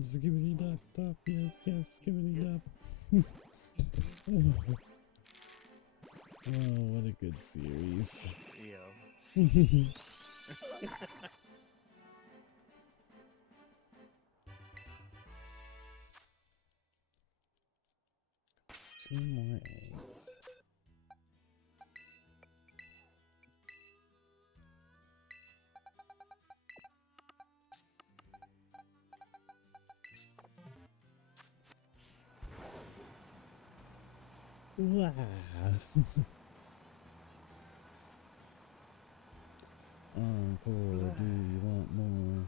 Skibbity dop dop, yes, yes, skibbity dop. Oh, what a good series. Yeah. 2 more eggs. Wow. Encore, do you want more?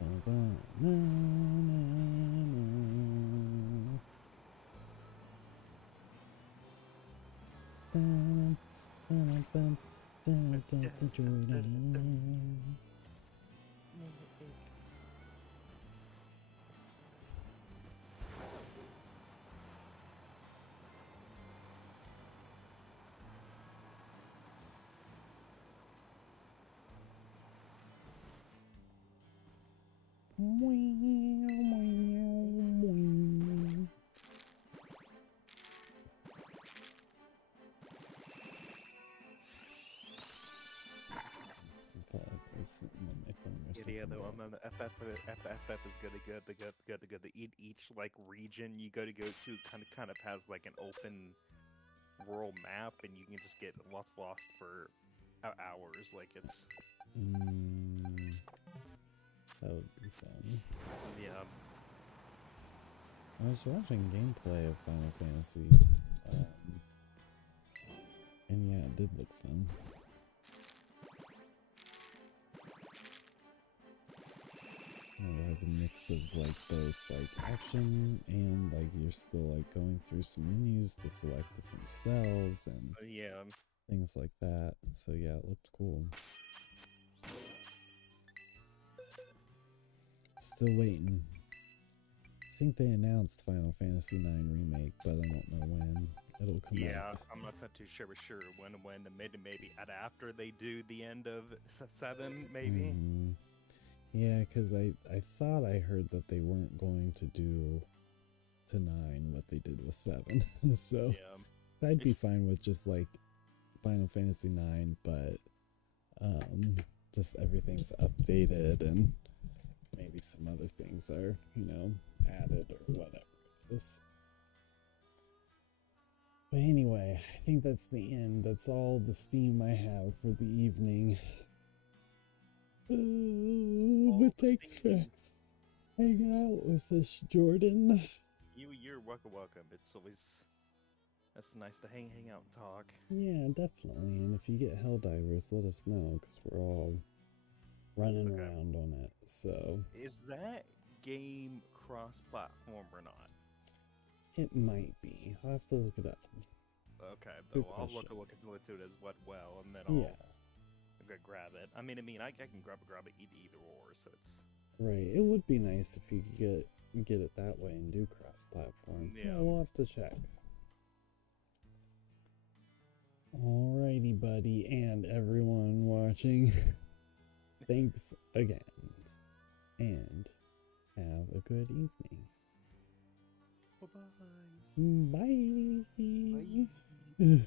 Na, na, na. Jordan. Yeah, though I'm on the FF is good. Each like region you go to kind of has like an open world map, and you can just get lost for hours. Like it's that would be fun. yeah. I was watching gameplay of Final Fantasy, and yeah, it did look fun. It has a mix of like both like action and like you're still like going through some menus to select different spells and Yeah. things like that. So yeah, it looked cool. Still waiting. I think they announced Final Fantasy IX Remake, but I don't know when it'll come out. Yeah, I'm not too sure when maybe after they do the end of 7 maybe. Yeah, because I thought I heard that they weren't going to do to 9 what they did with 7. So yeah. I'd be fine with just like Final Fantasy 9, but just everything's updated and maybe some other things are, you know, added or whatever it is. But anyway, I think that's the end. That's all the steam I have for the evening. But thanks for hanging out with us, Jordan. You're welcome. It's always that's nice to hang out and talk. Yeah, definitely. And if you get Helldivers, let us know because we're all running around on it. So is that game cross-platform or not? It might be. I'll have to look it up. Okay, though I'll look into it as well, and then I'll grab it. I can grab it either or, so it's right. It would be nice if you could get it that way and do cross-platform. Yeah, we'll have to check. Alrighty, buddy, and everyone watching. Thanks again, and have a good evening. Bye-bye. Bye. Bye.